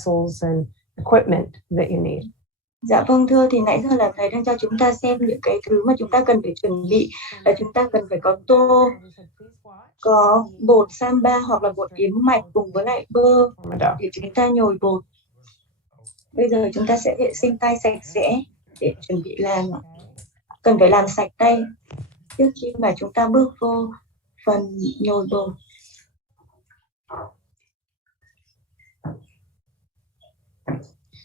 vessels and equipment that you need. Dạ vâng thưa, thì nãy giờ là thầy đang cho chúng ta xem những cái thứ mà chúng ta cần phải chuẩn bị, là chúng ta cần phải có tô, có bột samba hoặc là bột yến mạch cùng với lại bơ để chúng ta nhồi bột. Bây giờ chúng ta sẽ vệ sinh tay sạch sẽ để chuẩn bị làm. Cần phải làm sạch tay trước khi mà chúng ta bước vô phần nhồi bột.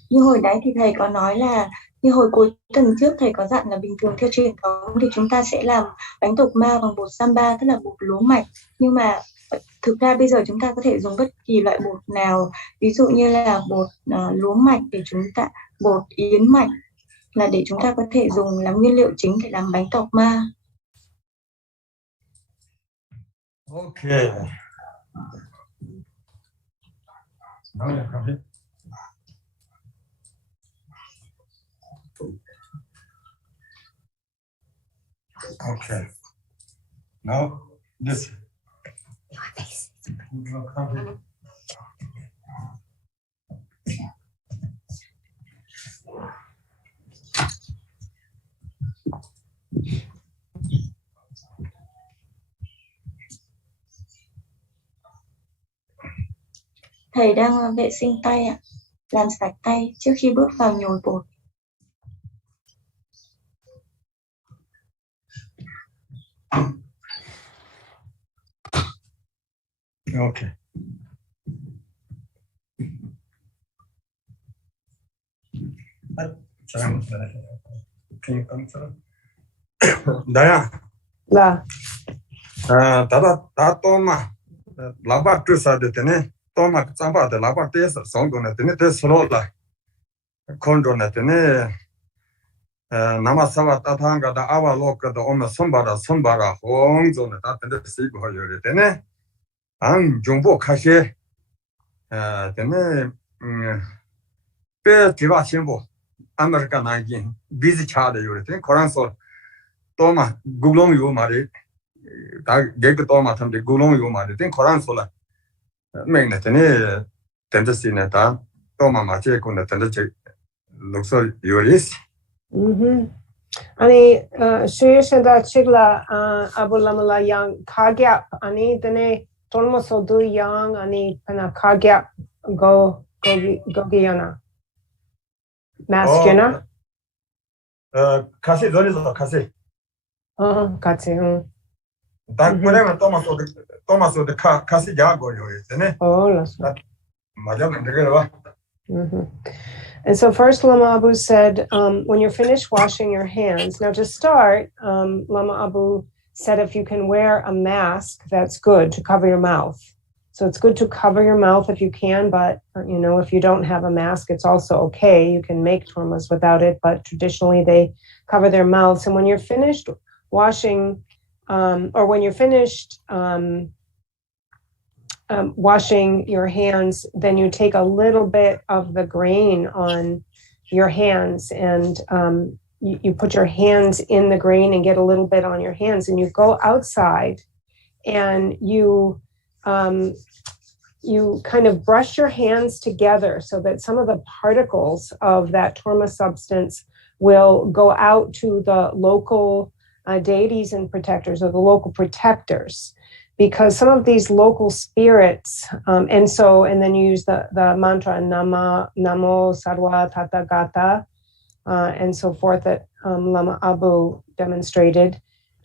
Như hồi nãy thì thầy có nói là, như hồi cuối tuần trước thầy có dặn là bình thường theo truyền thống thì chúng ta sẽ làm bánh Torma bằng bột samba, tức là bột lúa mạch. Nhưng mà thực ra bây giờ chúng ta có thể dùng bất kỳ loại bột nào, ví dụ như là bột lúa mạch để chúng ta, bột yến mạch là để chúng ta có thể dùng làm nguyên liệu chính để làm bánh Torma. Okay. Okay. Now this. Your face. Thầy đang vệ sinh tay ạ, làm sạch tay trước khi bước vào nhồi bột. Okay. Can you come through? Daya. La. Tada Torma. Lama trusa de tene. Torma samba de lama tesa songo na tene te solola. Kondo na tene. Namasawa tatanga da awa loka da oma sombara hongzo na tatende sigo hoyore tene. Ang jumbo kashe. Tene. Pe tiwa chimbo. America nagin busy chade yore tene. Koran sol. Torma gulong yu mari. 다 개그 또 맡은데 구롱 요 말이 된 코란 소라 맹네 되네 텐데시네 다 또마 마치 군데 텐데 룩서 요리스 아니 수요신다 칠라 아불라말라 양 카갸 아니 되네 돌모소도 양 아니 하나 카갸 고기야나 마스케나 카시 전에서 카시 같이 딱 그러면 토마토도 카시 자고 요리스네 맞아 내가 봐. And so first Lama Abu said, when you're finished washing your hands, now to start, Lama Abu said if you can wear a mask, that's good to cover your mouth. So it's good to cover your mouth if you can, but you know, if you don't have a mask, it's also okay. You can make tormas without it, but traditionally they cover their mouths. And when you're finished washing, or when you're finished washing your hands, then you take a little bit of the grain on your hands and you put your hands in the grain and get a little bit on your hands, and you go outside and you kind of brush your hands together so that some of the particles of that torma substance will go out to the local deities and protectors, or the local protectors, because some of these local spirits, and then you use the mantra Nama, Namo, Sarva, Tata, Gata, and so forth that Lama Abu demonstrated.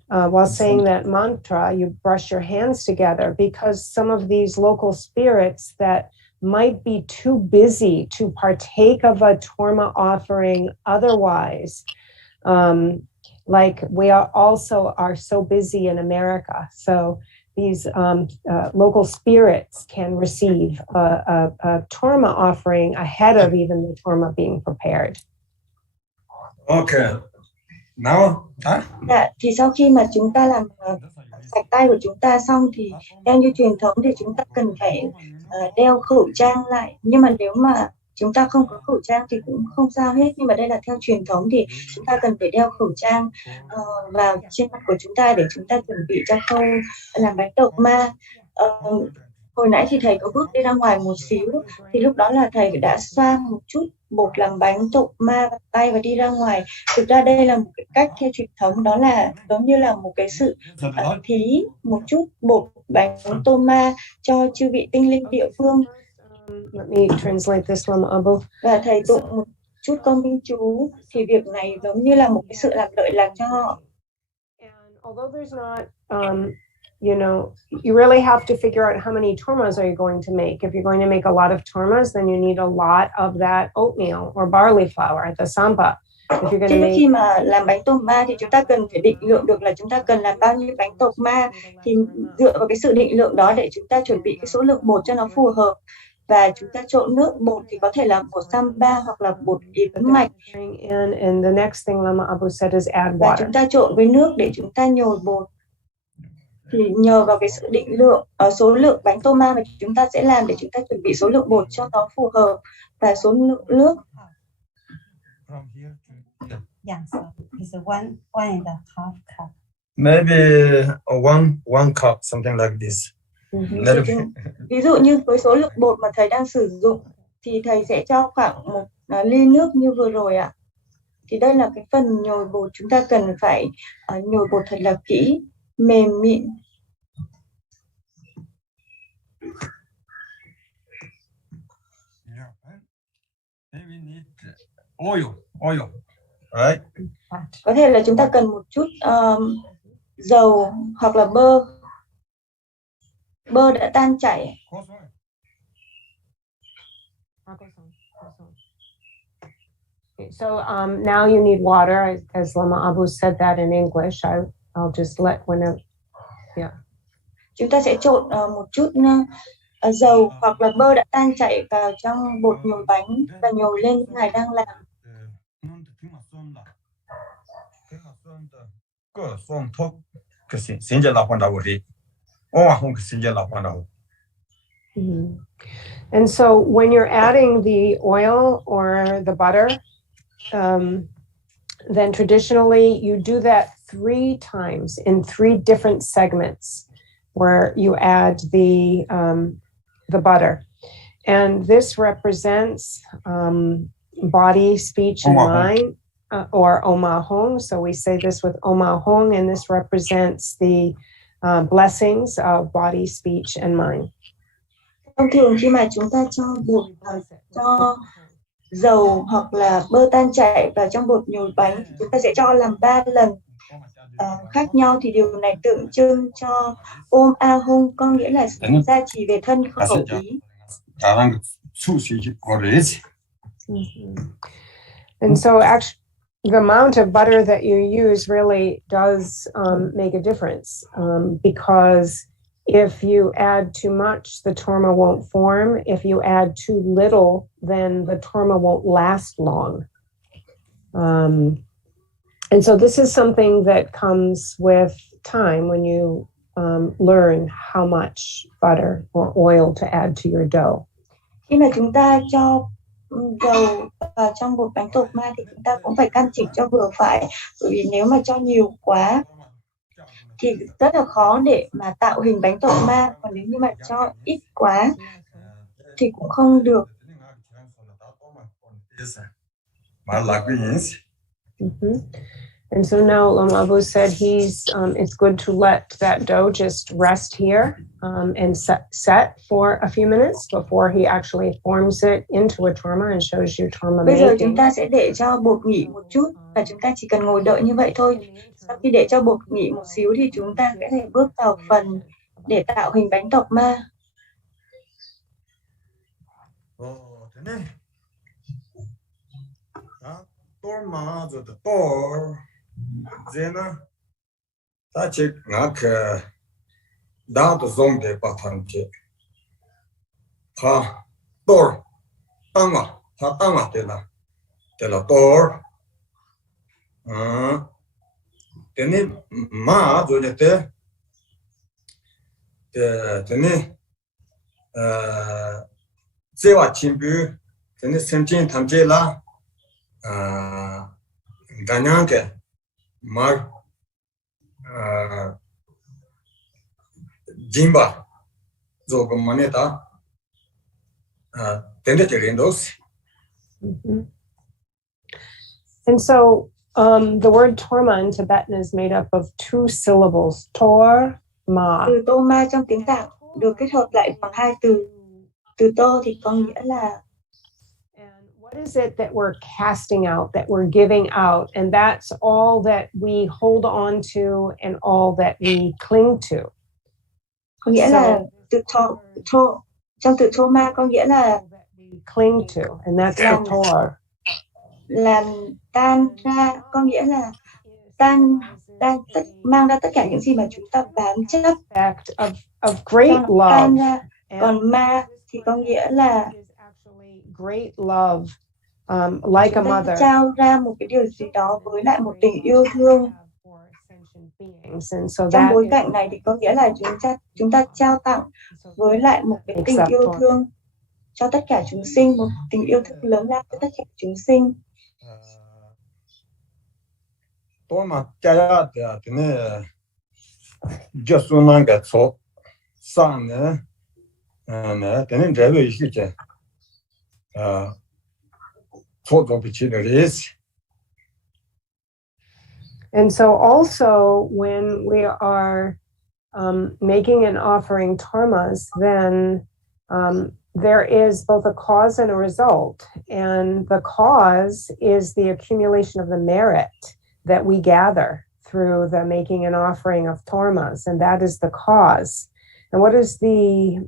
While saying that mantra, you brush your hands together, because some of these local spirits that might be too busy to partake of a torma offering otherwise, like we are so busy in America. So these local spirits can receive a torma offering ahead of even the torma being prepared. Okay. Now, Dạ, thì sau khi mà chúng ta làm sạch tay của chúng ta xong thì theo như truyền thống thì chúng ta cần phải đeo khẩu trang lại. Nhưng mà nếu mà chúng ta không có khẩu trang thì cũng không sao hết. Nhưng mà đây là theo truyền thống thì chúng ta cần phải đeo khẩu trang vào trên mặt của chúng ta để chúng ta chuẩn bị cho khâu làm bánh Torma. Hồi nãy thì thầy có bước đi ra ngoài một xíu, thì lúc đó là thầy đã xoa một chút bột làm bánh Torma vào tay và đi ra ngoài. Thực ra đây là một cái cách theo truyền thống, đó là giống như là một cái sự thí một chút bột bánh Torma cho chư vị tinh linh địa phương. Let me translate this, Lama Abao. Và thầy tụng một chút câu minh chú, thì việc này giống như là một cái sự làm lợi lạc cho họ. And although there's not, you know, you really have to figure out how many tormas are you going to make. If you're going to make a lot of tormas, then you need a lot of that oatmeal or barley flour, the samba. If you're going to Trước make... khi mà làm bánh Torma thì chúng ta cần phải định lượng được là chúng ta cần làm bao nhiêu bánh Torma, thì dựa vào cái sự định lượng đó để chúng ta chuẩn bị cái số lượng bột cho nó phù hợp. Và chúng ta trộn nước bột thì có thể là bột samba hoặc là bột yến mạch. And the next thing Lama Abao said is add Và water. chúng ta trộn với nước để chúng ta nhồi bột. Thì nhờ vào cái sự định lượng số lượng bánh Torma mà chúng ta sẽ làm để chúng ta chuẩn bị số lượng bột cho nó phù hợp và số lượng nước. Yeah, so it's one and a half cup. Maybe one cup, something like this. Ví dụ như với số lượng bột mà thầy đang sử dụng thì thầy sẽ cho khoảng một ly nước như vừa rồi ạ. Thì đây là cái phần nhồi bột, chúng ta cần phải nhồi bột thật là kỹ, mềm mịn. Maybe need oil, right? Có thể là chúng ta cần một chút dầu hoặc là bơ. Bơ đã tan chảy. So now you need water, as Lama Abao said that in English. I'll just let whenever, yeah. Chúng ta sẽ trộn một chút dầu hoặc là bơ đã tan chảy vào trong bột nhồi bánh và nhồi lên như ngài đang làm. And so when you're adding the oil or the butter, then traditionally you do that 3 times in 3 different segments where you add the butter. And this represents body, speech, and mind, or omahong. So we say this with omahong, and this represents the blessings of body, speech, and mind. Thông thường khi mà chúng ta cho bột, cho dầu hoặc là bơ tan chảy vào trong bột nhồi bánh, chúng ta sẽ cho làm 3 lần khác nhau, thì điều này tượng trưng cho ôm a hung, có nghĩa là gia trì về thân khẩu ý. And so actually the amount of butter that you use really does make a difference, because if you add too much, the torma won't form. If you add too little, then the torma won't last long. And so this is something that comes with time when you learn how much butter or oil to add to your dough. Khi mà chúng ta cho dầu vào trong bột bánh Torma thì chúng ta cũng phải căn chỉnh cho vừa phải, bởi vì nếu mà cho nhiều quá thì rất là khó để mà tạo hình bánh Torma, còn nếu như mà cho ít quá thì cũng không được. And so now Lama Abao said it's good to let that dough just rest here and set for a few minutes before he actually forms it into a torma and shows you torma Bây giờ making. chúng ta sẽ để cho bột nghỉ một chút và chúng ta chỉ cần ngồi đợi như vậy thôi. Sau khi để cho bột nghỉ một xíu thì chúng ta sẽ thể bước vào phần để tạo hình bánh Torma. Torma rồi tor zena ta chỉ ngã cái đào được dùng để bắt thành chế ha tor tăng à thế là tor thế nên mà rồi thế nên chế hóa chim bự thế nên xem trên tham chế là ganyan ke mar jimba zo go moneta tende te rendos. And so the word torma in Tibetan is made up of two syllables, tor, ma. Từ Torma trong tiếng Tạng được kết hợp lại bằng hai từ. Từ to thì có nghĩa là. And what is it that we're casting out, that we're giving out? And that's all that we hold on to and all that we cling to. Có nghĩa là từ to, trong từ Torma có nghĩa là cling to, and that's the tor. Làm tan ra, có nghĩa là mang ra tất cả những gì mà chúng ta bám chấp. Of great love. Tan ra. Còn ma thì có nghĩa là great love, like a mother. Trao ra một cái điều gì đó với lại một tình yêu thương. Trong bối cảnh này thì có nghĩa là chúng ta trao tặng với lại một cái tình yêu thương cho tất cả chúng sinh, một tình yêu thương lớn lao cho tất cả chúng sinh. Torma kaya te ne jasunan ga so sang ne te ne drive yi che so do bi chi res. And so also when we are making and offering tormas, then there is both a cause and a result. And the cause is the accumulation of the merit that we gather through the making and offering of tormas, and that is the cause. And what is the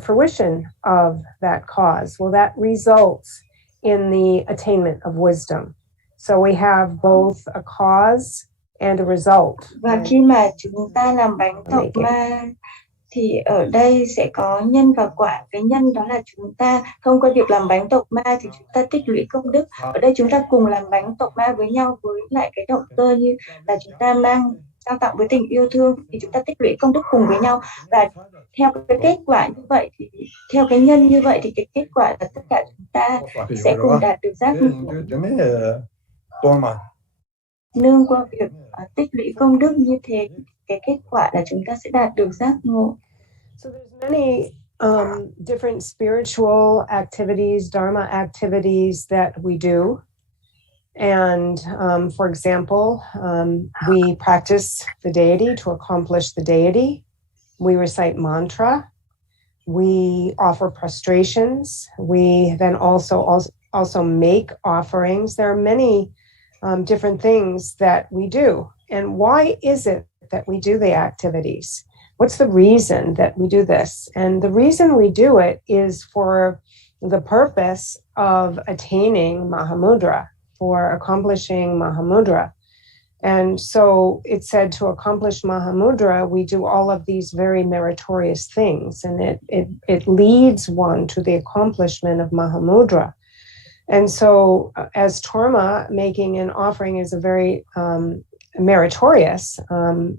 fruition of that cause? Well, that results in the attainment of wisdom. So we have both a cause and a result. Và khi mà chúng ta làm bánh tộc ma thì ở đây sẽ có nhân và quả. Cái nhân đó là chúng ta thông qua việc làm bánh tộc ma thì chúng ta tích lũy công đức. Ở đây chúng ta cùng làm bánh tộc ma với nhau với lại cái động cơ như là chúng ta trao tặng với tình yêu thương thì chúng ta tích lũy công đức cùng với nhau. Và theo cái kết quả như vậy thì theo cái nhân như vậy thì cái kết quả là tất cả chúng ta sẽ cùng đạt được giác ngộ. Nương qua việc tích lũy công đức như thế, cái kết quả là chúng ta sẽ đạt được giác ngộ. So there's many different spiritual activities, dharma activities that we do. And for example, we practice the deity to accomplish the deity. We recite mantra. We offer prostrations. We then also make offerings. There are many different things that we do. And why is it that we do the activities? What's the reason that we do this? And the reason we do it is for the purpose of attaining Mahamudra, for accomplishing Mahamudra. And so it's said to accomplish Mahamudra, we do all of these very meritorious things, and it leads one to the accomplishment of Mahamudra. And so as Torma, making an offering is a very meritorious,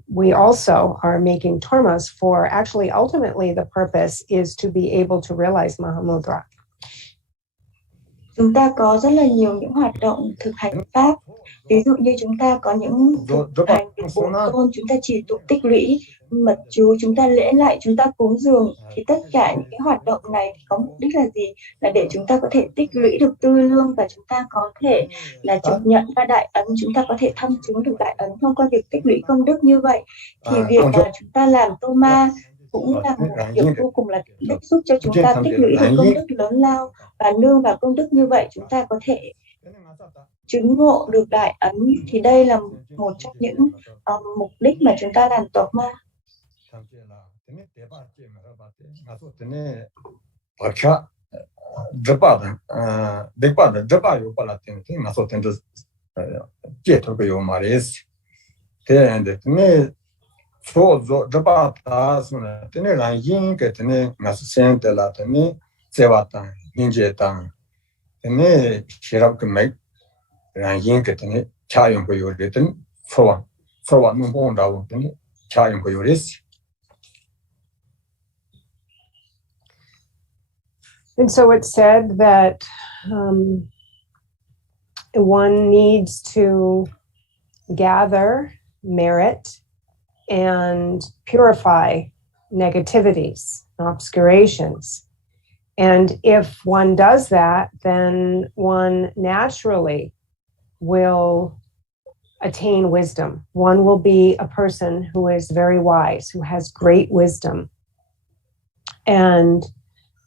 we also are making Tormas for actually ultimately the purpose is to be able to realize Mahamudra. Chúng ta có rất là nhiều những hoạt động thực hành pháp. Ví dụ như chúng ta có những thực hành việc bổn tôn, chúng ta trì tụng tích lũy mật chú, chúng ta lễ lại, chúng ta cúng dường. Thì tất cả những cái hoạt động này có mục đích là gì? Là để chúng ta có thể tích lũy được tư lương và chúng ta có thể là chấp nhận ra đại ấn, chúng ta có thể thăm chứng được đại ấn thông qua việc tích lũy công đức như vậy. Thì việc mà chúng ta làm Torma cũng là một việc vô cùng là đích giúp cho chúng ta tích lũy được công đức lớn lao, và nương vào công đức như vậy chúng ta có thể chứng ngộ được đại ấn. Thì đây là một trong những mục đích mà chúng ta làm Torma. So drapa ta suna tene ran yin ke tene ngasu sen de la tene sewa ta ninje ta tene shirab ke mai ran yin ke tene cha yong ko yore tene so nu bon da wo tene cha yong ko yore. And so it's said that one needs to gather merit and purify negativities, obscurations. And if one does that, then one naturally will attain wisdom. One will be a person who is very wise, who has great wisdom. And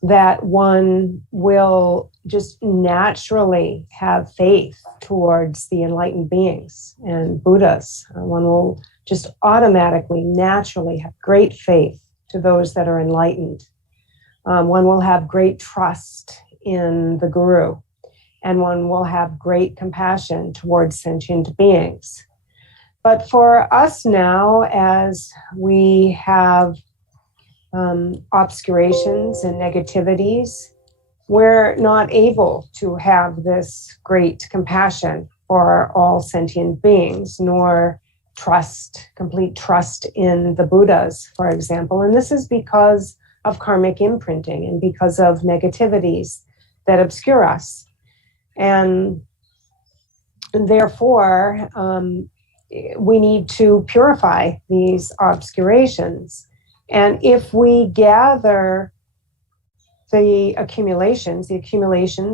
that one will just naturally have faith towards the enlightened beings and Buddhas. One will just automatically, naturally have great faith to those that are enlightened. One will have great trust in the Guru, and one will have great compassion towards sentient beings. But for us now, as we have obscurations and negativities, we're not able to have this great compassion for all sentient beings, nor complete trust in the Buddhas, for example. And this is because of karmic imprinting and because of negativities that obscure us. And therefore, we need to purify these obscurations. And if we gather the accumulations, accumulation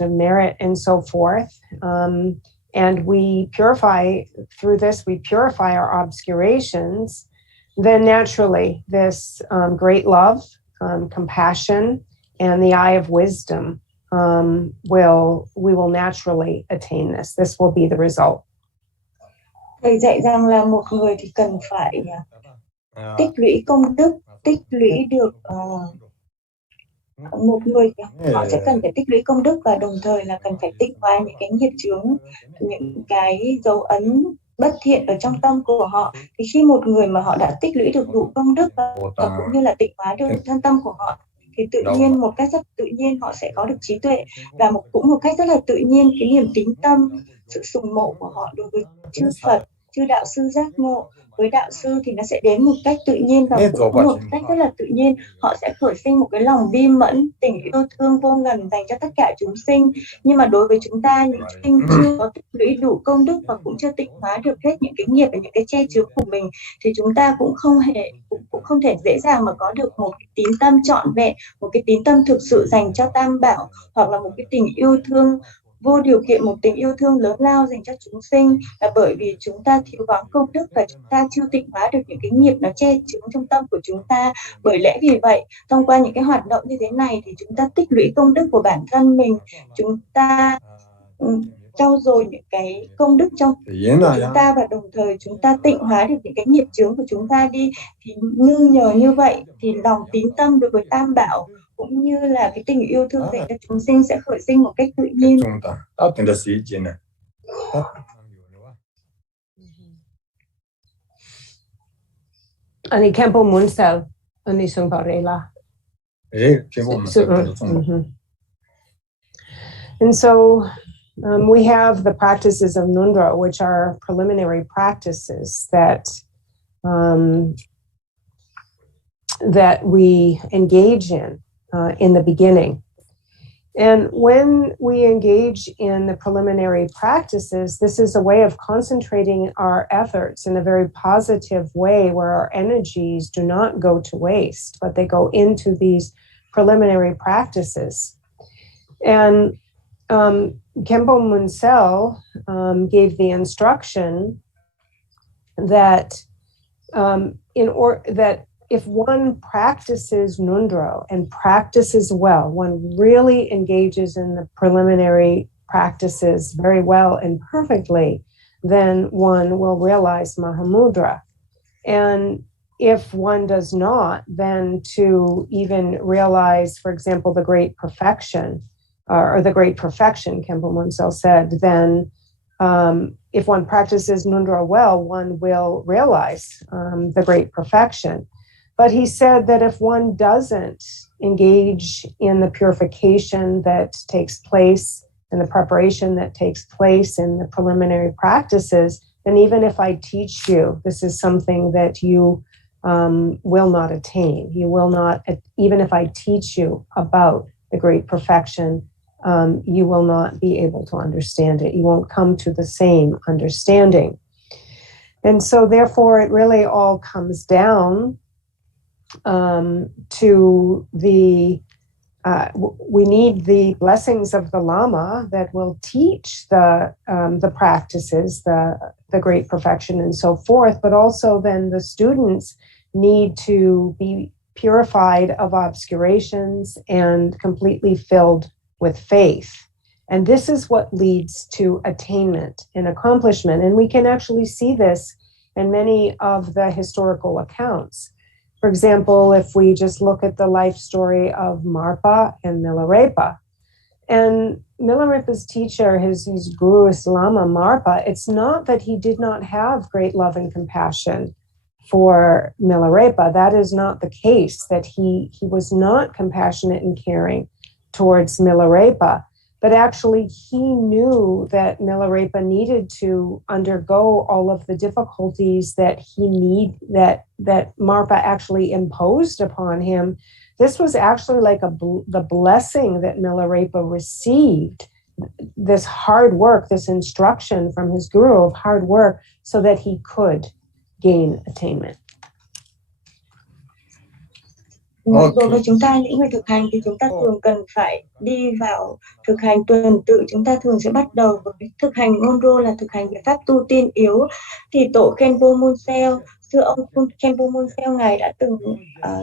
of merit and so forth, and we purify, through this, we purify our obscurations, then naturally this great love, compassion, and the eye of wisdom we will naturally attain this. This will be the result. Thầy dạy rằng là một người thì cần phải tích lũy công đức, tích lũy được một người họ sẽ cần phải tích lũy công đức và đồng thời là cần phải tịnh hóa những cái nghiệp chướng, những cái dấu ấn bất thiện ở trong tâm của họ. Thì khi một người mà họ đã tích lũy được đủ công đức và cũng như là tịnh hóa được thân tâm của họ, thì tự nhiên một cách rất tự nhiên họ sẽ có được trí tuệ, và cũng một cách rất là tự nhiên cái niềm tín tâm, sự sùng mộ của họ đối với chư Phật, chư đạo sư giác ngộ với đạo sư thì nó sẽ đến một cách tự nhiên, và cũng một cách rất là tự nhiên họ sẽ khởi sinh một cái lòng bi mẫn, tình yêu thương vô ngần dành cho tất cả chúng sinh. Nhưng mà đối với chúng ta, những sinh chưa có tích lũy đủ công đức và cũng chưa tịnh hóa được hết những cái nghiệp và những cái che chứa của mình, thì chúng ta cũng không thể dễ dàng mà có được một cái tín tâm trọn vẹn, một cái tín tâm thực sự dành cho Tam Bảo, hoặc là một cái tình yêu thương vô điều kiện, một tình yêu thương lớn lao dành cho chúng sinh, là bởi vì chúng ta thiếu vắng công đức và chúng ta chưa tịnh hóa được những cái nghiệp nó che chứa trong tâm của chúng ta. Bởi lẽ vì vậy, thông qua những cái hoạt động như thế này thì chúng ta tích lũy công đức của bản thân mình, chúng ta trau dồi những cái công đức trong chúng ta, và đồng thời chúng ta tịnh hóa được những cái nghiệp chướng của chúng ta đi. Thì nhờ như vậy thì lòng tín tâm đối với Tam Bảo cũng như là cái tình yêu thương dành cho chúng sinh sẽ khởi sinh một cách tự nhiên. Ani Kempo Munsel, Ani Sungparela. And so we have the practices of Nundra, which are preliminary practices that we engage in the beginning. And when we engage in the preliminary practices, this is a way of concentrating our efforts in a very positive way, where our energies do not go to waste, but they go into these preliminary practices. And Kempo Munsel gave the instruction that that if one practices Nundro and practices well, one really engages in the preliminary practices very well and perfectly, then one will realize Mahamudra. And if one does not, then to even realize, for example, the great perfection, or the great perfection, Kempo Munsel said, then if one practices Nundro well, one will realize the great perfection. But he said that if one doesn't engage in the purification that takes place and the preparation that takes place in the preliminary practices, then even if I teach you, this is something that you will not attain. You will not, even if I teach you about the great perfection, you will not be able to understand it. You won't come to the same understanding. And so therefore, it really all comes down to the we need the blessings of the Lama that will teach the practices, the great perfection and so forth, but also then the students need to be purified of obscurations and completely filled with faith. And this is what leads to attainment and accomplishment. And we can actually see this in many of the historical accounts. For example, if we just look at the life story of Marpa and Milarepa, and Milarepa's teacher, his guru is Lama Marpa, it's not that he did not have great love and compassion for Milarepa. That is not the case, that he was not compassionate and caring towards Milarepa, but actually he knew that Milarepa needed to undergo all of the difficulties that that Marpa actually imposed upon him. This was actually like the blessing that Milarepa received, this hard work, this instruction from his guru of hard work, so that he could gain attainment. Đối với chúng ta, những người thực hành, thì chúng ta thường cần phải đi vào thực hành tuần tự. Chúng ta thường sẽ bắt đầu với thực hành ngôn rô, là thực hành về pháp tu tiên yếu. Thì tổ Khenpo Monseo, xưa ông Khenpo Monseo, ngài đã từng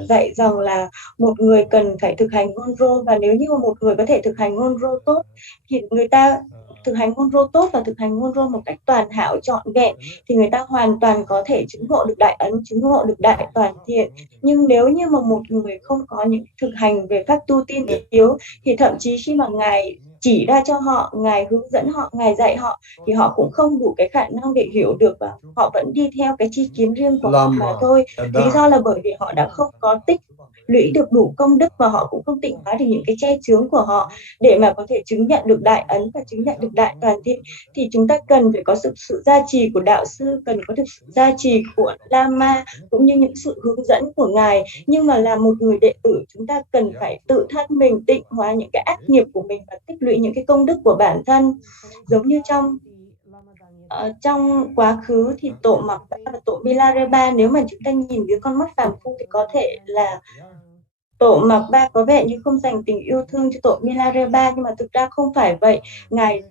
dạy rằng là một người cần phải thực hành ngôn rô, và nếu như mà một người có thể thực hành ngôn rô tốt, thì người ta thực hành ngôn rô tốt và thực hành ngôn rô một cách toàn hảo trọn vẹn, thì người ta hoàn toàn có thể chứng ngộ được đại ấn, chứng ngộ được đại toàn thiện. Nhưng nếu như mà một người không có những thực hành về pháp tu tiên yếu, thì thậm chí khi mà ngài chỉ ra cho họ, ngài hướng dẫn họ, ngài dạy họ, thì họ cũng không đủ cái khả năng để hiểu được, và họ vẫn đi theo cái tri kiến riêng của họ mà thôi. Lý do là bởi vì họ đã không có tích lũy được đủ công đức, và họ cũng không tịnh hóa được những cái che chướng của họ để mà có thể chứng nhận được đại ấn và chứng nhận được đại toàn thiện. Thì chúng ta cần phải có sự gia trì của đạo sư, cần có được sự gia trì của Lama, cũng như những sự hướng dẫn của ngài. Nhưng mà là một người đệ tử, chúng ta cần phải tự thân mình tịnh hóa những cái ác nghiệp của mình và tích lũy những cái công đức của bản thân. Giống như trong quá khứ thì tổ Mạc Ba và tổ Milarepa, nếu mà chúng ta nhìn dưới con mắt phàm phu thì có thể là tổ Mạc Ba có vẻ như không dành tình yêu thương cho tổ Milarepa, nhưng mà thực ra không phải vậy. Ngài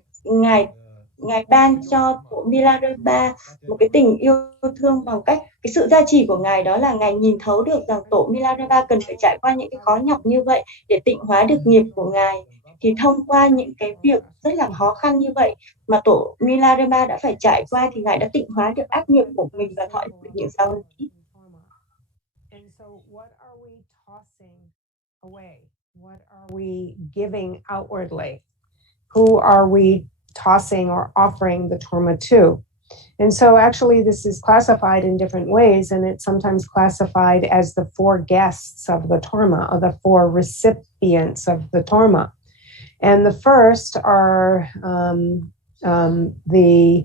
ban cho tổ Milarepa một cái tình yêu thương bằng cách cái sự gia trì của ngài, đó là ngài nhìn thấu được rằng tổ Milarepa cần phải trải qua những cái khó nhọc như vậy để tịnh hóa được nghiệp của ngài. Thì thông qua những cái việc rất là khó khăn như vậy mà tổ Milarepa đã phải trải qua, thì ngài đã tịnh hóa được ác nghiệp của mình và thọ được những giáo lý. What are we giving outwardly? Who are we tossing or offering the Torma to? And so actually this is classified in different ways, and it's sometimes classified as the four guests of the Torma, or the four recipients of the Torma. And the first are the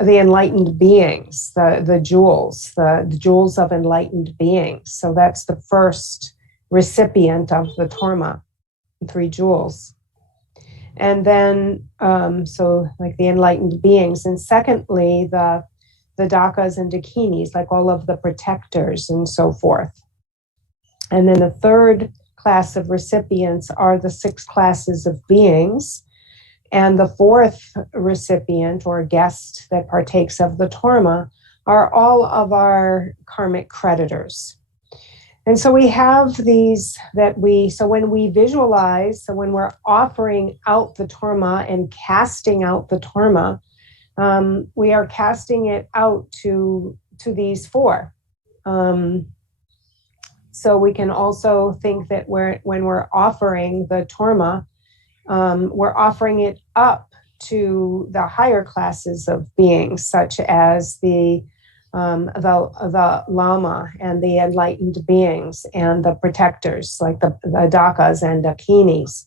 enlightened beings, the jewels of enlightened beings. So that's the first recipient of the Torma, 3 jewels. And then, so like the enlightened beings. And secondly, the Dakas and Dakinis, like all of the protectors and so forth. And then the third class of recipients are the 6 classes of beings. And the fourth recipient or guest that partakes of the Torma are all of our karmic creditors. And so we have these so when we visualize, so when we're offering out the Torma and casting out the Torma, we are casting it out to these 4. So we can also think that when we're offering the Torma, we're offering it up to the higher classes of beings, such as the Lama and the enlightened beings and the protectors, like the Dakas and Dakinis.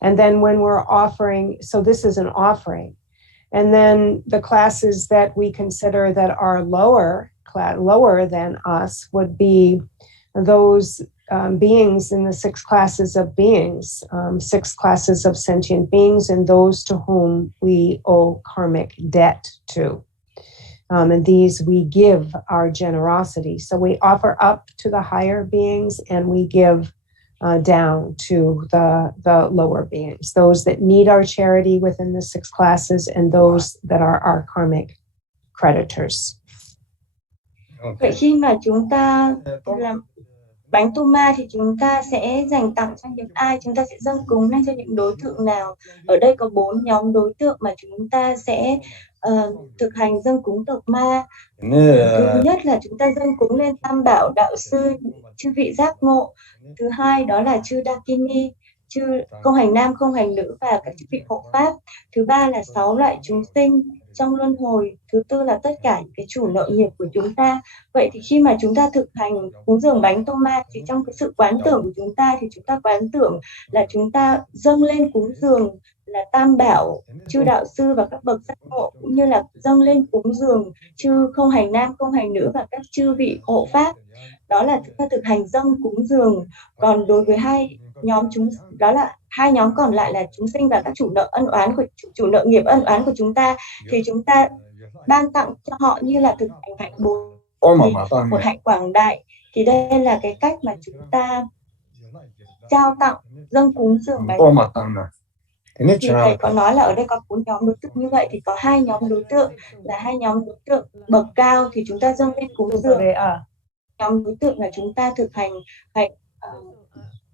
And then when we're offering, so this is an offering. And then the classes that we consider that are lower than us would be those beings in the 6 classes of beings, 6 classes of sentient beings, and those to whom we owe karmic debt to. And these we give our generosity. So we offer up to the higher beings and we give down to the lower beings, those that need our charity within the 6 classes and those that are our karmic creditors. Vậy khi mà chúng ta làm bánh Torma thì chúng ta sẽ dành tặng cho những ai, chúng ta sẽ dâng cúng lên cho những đối tượng nào. Ở đây có 4 nhóm đối tượng mà chúng ta sẽ thực hành dâng cúng Torma. Thứ nhất là chúng ta dâng cúng lên Tam Bảo Đạo Sư, chư vị giác ngộ. Thứ hai đó là chư Dakini, chư không hành nam, không hành nữ và các chư vị hộ pháp. Thứ ba là 6 loại chúng sinh trong luân hồi. Thứ tư là tất cả những cái chủ nợ nghiệp của chúng ta. Vậy thì khi mà chúng ta thực hành cúng dường bánh Torma thì trong cái sự quán tưởng của chúng ta thì chúng ta quán tưởng là chúng ta dâng lên cúng dường là Tam Bảo, chư đạo sư và các bậc giác ngộ, cũng như là dâng lên cúng dường chư không hành nam, không hành nữ và các chư vị hộ pháp. Đó là chúng ta thực hành dâng cúng dường. Còn đối với hai nhóm đó là hai nhóm còn lại là chúng sinh và các chủ nợ ân oán của chủ nợ nghiệp ân oán của chúng ta, thì chúng ta ban tặng cho họ như là thực hành hạnh bồ một hạnh quảng đại. Thì đây là cái cách mà chúng ta trao tặng dâng cúng dường bánh. Thì thầy có nói là ở đây có 4 nhóm đối tượng như vậy, thì có 2 nhóm đối tượng là 2 nhóm đối tượng bậc cao thì chúng ta dâng lên cúng dường. Nhóm đối tượng là chúng ta thực hành hạnh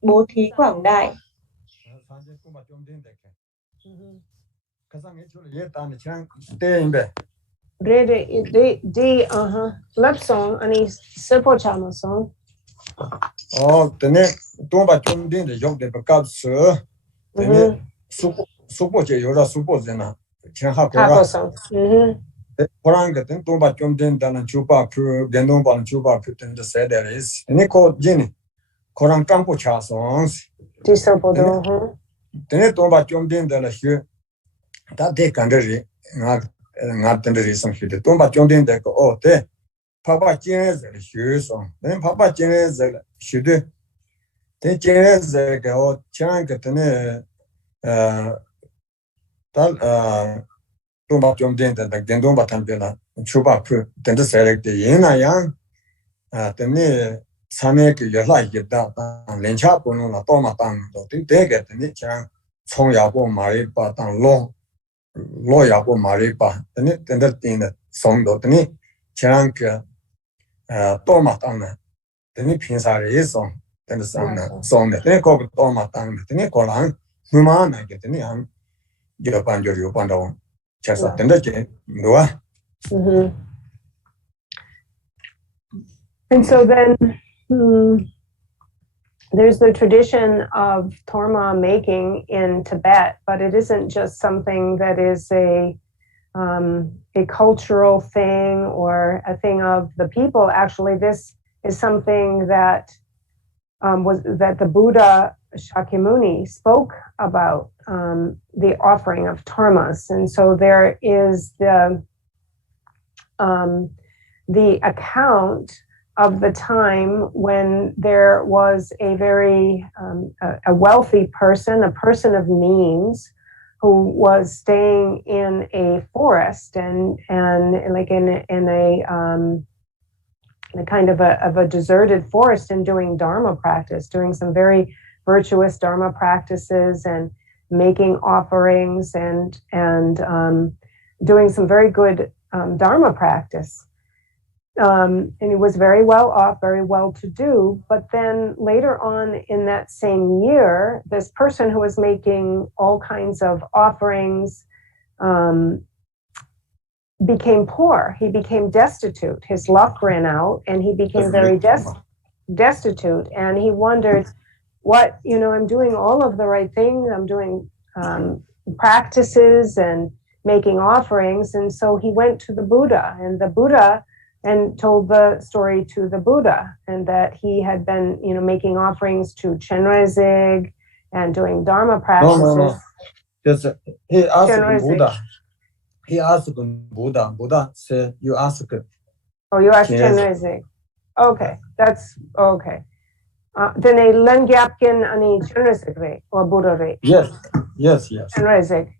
bố thí quảng đại. Lapsong ani sepo chamasong. Tene tomba chomdin de yok de bakab su. Tene supo che yora supo zena. Chen ha kora. Korang gaten tomba chomdin dan chupa pu gendong ban chupa pu ten de sederis. Tene ko jini. Korang kampo cha songs. Ti sepo do. Tene tomba chomdin de la hu. Ta de kandri nga tendri sam hu de tomba chomdin de ko te. Papa Jin is a shoes on. Then Papa Jin is a should do. Then Jin is a go chang at the Tumba Jom Din, the Gendumba Tampila, Chuba, then the select the Yena Yang, the near Samek, you like it that, and Lenchap on a Toma Tang, don't take it, and it chang, Song Yabo Maripa, and Lo Yabo Maripa, and it and that in the song, don't it? Chang Torma Tang, the Nipins is song, then the song that they call Torma Tang, the Nicolan, Human, I get the Nian, Japan, your Pando, Chesa, and the Jane, Noah. And so then there's the tradition of Torma making in Tibet, but it isn't just something that is a cultural thing or a thing of the people. Actually, this is something that that the Buddha Shakyamuni spoke about, the offering of tormas. And so there is the account of the time when there was a very a wealthy person, a person of means, who was staying in a forest and like in a kind of a deserted forest and doing Dharma practice, doing some very virtuous Dharma practices and making offerings and doing some very good Dharma practice. And he was very well off, very well to do. But then later on in that same year, this person who was making all kinds of offerings became poor. He became destitute. His luck ran out and he became very destitute. And he wondered, I'm doing all of the right things. I'm doing practices and making offerings. And so he went to the Buddha, and told the story to the Buddha, and that he had been, making offerings to Chenrezig and doing Dharma practices. No. He asked the Buddha. He asked Buddha. Buddha said, "You ask." Oh, you asked Chenrezig. Okay, that's okay. Then a Lengyapkin ani Chenrezig or Buddha. Yes. Chenrezig.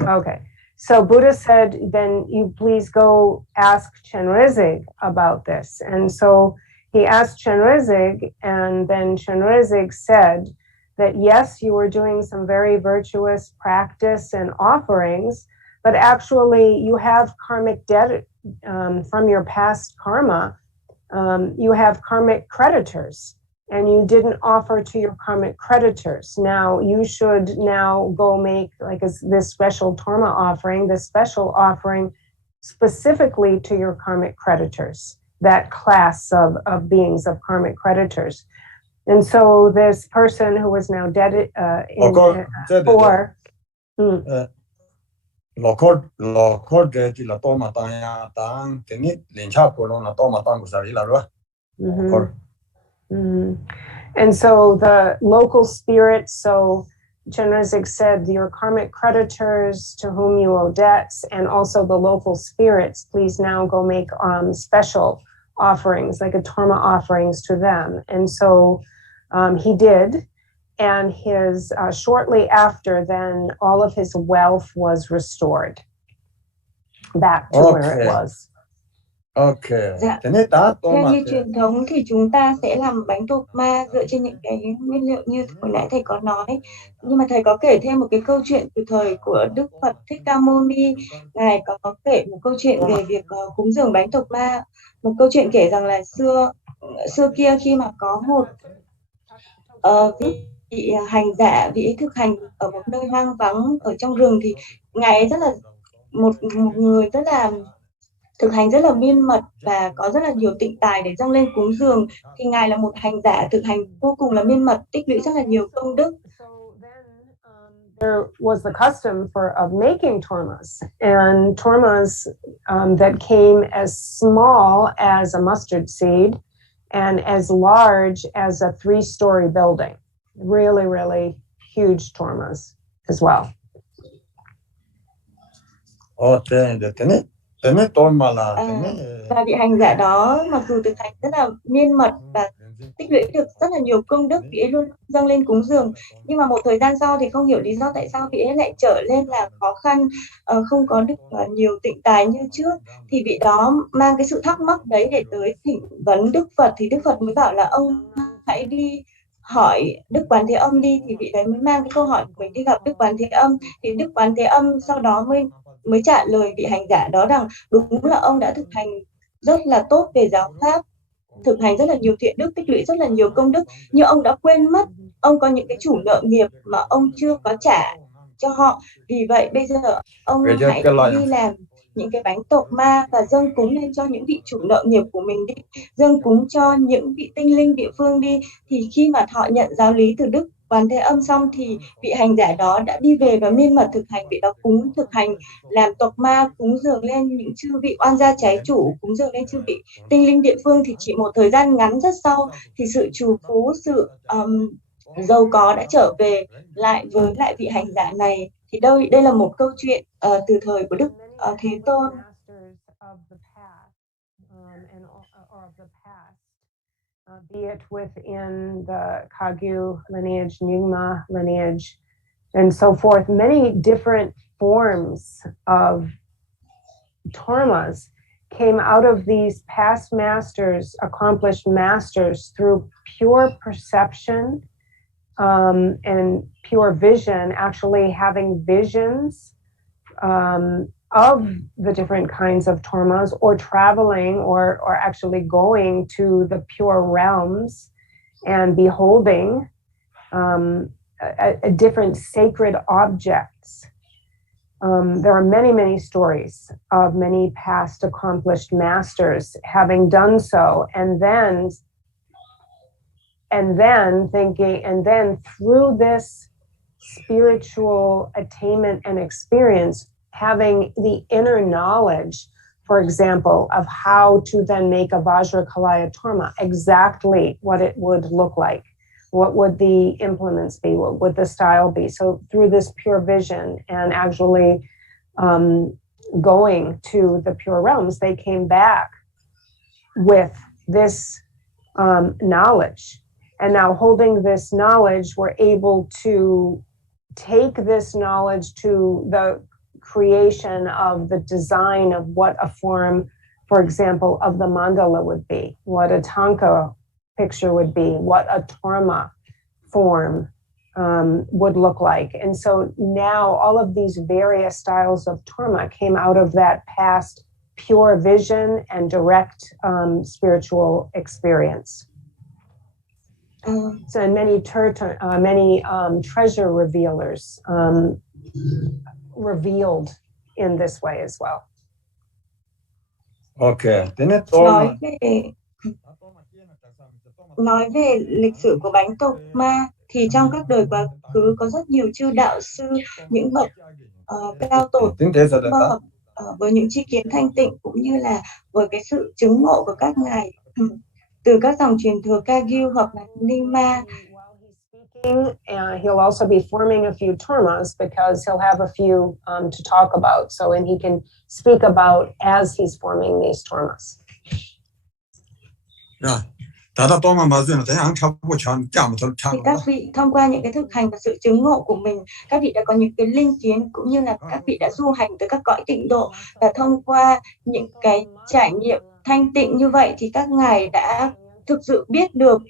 Okay. So Buddha said, then you please go ask Chenrezig about this. And so he asked Chenrezig, and then Chenrezig said that yes, you were doing some very virtuous practice and offerings, but actually you have karmic debt from your past karma. You have karmic creditors, and you didn't offer to your karmic creditors. Now you should now go make like this special Torma offering, this special offering specifically to your karmic creditors, that class of beings, of karmic creditors. And so this person who was now dead for lò khó để thì là to mà tăng thì nít liền chạp của nó là to mà tăng của sao là rồi. And so the local spirits, so Chenrezig said, your karmic creditors to whom you owe debts, and also the local spirits, please now go make special offerings, like a Torma offerings to them. And so he did. And his shortly after, then all of his wealth was restored back to where it was. Okay. Dạ. Theo như truyền thống thì chúng ta sẽ làm bánh Torma dựa trên những cái nguyên liệu như hồi nãy thầy có nói. Nhưng mà thầy có kể thêm một cái câu chuyện từ thời của Đức Phật Thích Ca Mâu Ni. Ngài có kể một câu chuyện về việc cúng dường bánh Torma. Một câu chuyện kể rằng là xưa kia khi mà có một vị hành giả, vị ấy thực hành ở một nơi hoang vắng ở trong rừng, thì ngài ấy rất là một người rất là thực hành rất là miên mật và có rất là nhiều tịnh tài để dâng lên cúng dường. Thì ngài là một hành giả thực hành vô cùng là miên mật, tích lũy rất là nhiều công đức. There was the custom of making tormas, and tormas that came as small as a mustard seed and as large as a 3-story building. Really, really huge tormas as well. Và vị hành giả đó mặc dù thực hành rất là miên mật và tích lũy được rất là nhiều công đức, vị ấy luôn dâng lên cúng dường, nhưng mà một thời gian sau thì không hiểu lý do tại sao vị ấy lại trở lên là khó khăn, không có được nhiều tịnh tài như trước. Thì vị đó mang cái sự thắc mắc đấy để tới thỉnh vấn Đức Phật, thì Đức Phật mới bảo là ông hãy đi hỏi Đức Quán Thế Âm đi. Thì vị đấy mới mang cái câu hỏi của mình đi gặp Đức Quán Thế Âm. Thì Đức Quán Thế Âm sau đó mới trả lời vị hành giả đó rằng đúng là ông đã thực hành rất là tốt về giáo pháp, thực hành rất là nhiều thiện đức, tích lũy rất là nhiều công đức, nhưng ông đã quên mất ông có những cái chủ nợ nghiệp mà ông chưa có trả cho họ. Vì vậy bây giờ ông hãy đi làm những cái bánh Torma và dâng cúng lên cho những vị chủ nợ nghiệp của mình đi, dâng cúng cho những vị tinh linh địa phương đi. Thì khi mà họ nhận giáo lý từ Đức Quán Thế Âm xong thì vị hành giả đó đã đi về và miên mật thực hành, vị đó thực hành làm Torma, cúng dường lên những chư vị oan gia trái chủ, cúng dường lên chư vị tinh linh địa phương. Thì chỉ một thời gian ngắn rất sau thì sự trù phú, sự giàu có đã trở về lại với lại vị hành giả này. Thì đây là một câu chuyện từ thời của Đức Thế Tôn. Be it within the Kagyu lineage, Nyingma lineage, and so forth, many different forms of tormas came out of these past masters, accomplished masters, through pure perception and pure vision, actually having visions of the different kinds of tormas, or traveling or actually going to the pure realms and beholding a different sacred objects. There are many, many stories of many past accomplished masters having done so, and then thinking, and then through this spiritual attainment and experience, having the inner knowledge, for example, of how to then make a Vajrakalaya Torma, exactly what it would look like. What would the implements be? What would the style be? So through this pure vision and actually going to the pure realms, they came back with this knowledge. And now holding this knowledge, we're able to take this knowledge to the creation of the design of what a form, for example, of the mandala would be, what a tanka picture would be, what a torma form would look like. And so now all of these various styles of torma came out of that past pure vision and direct spiritual experience. So many treasure revealers revealed in this way as well. Okay. Nói về lịch sử của bánh Torma thì trong các đời quá khứ có rất nhiều chư đạo sư, những bậc cao tổ với những tri kiến thanh tịnh cũng như là với cái sự chứng ngộ của các ngài từ các dòng truyền thừa Kagyu hoặc là Lama. He'll also be forming a few tormas because he'll have a few to talk about. So, and he can speak about as he's forming these tormas. Yeah. Thì các vị thông qua những cái thực hành và sự chứng ngộ của mình, các vị đã có những cái linh kiến cũng như là các vị đã du hành tới các cõi tịnh độ, và thông qua những cái trải nghiệm thanh tịnh như vậy thì các ngài đã thực sự biết được,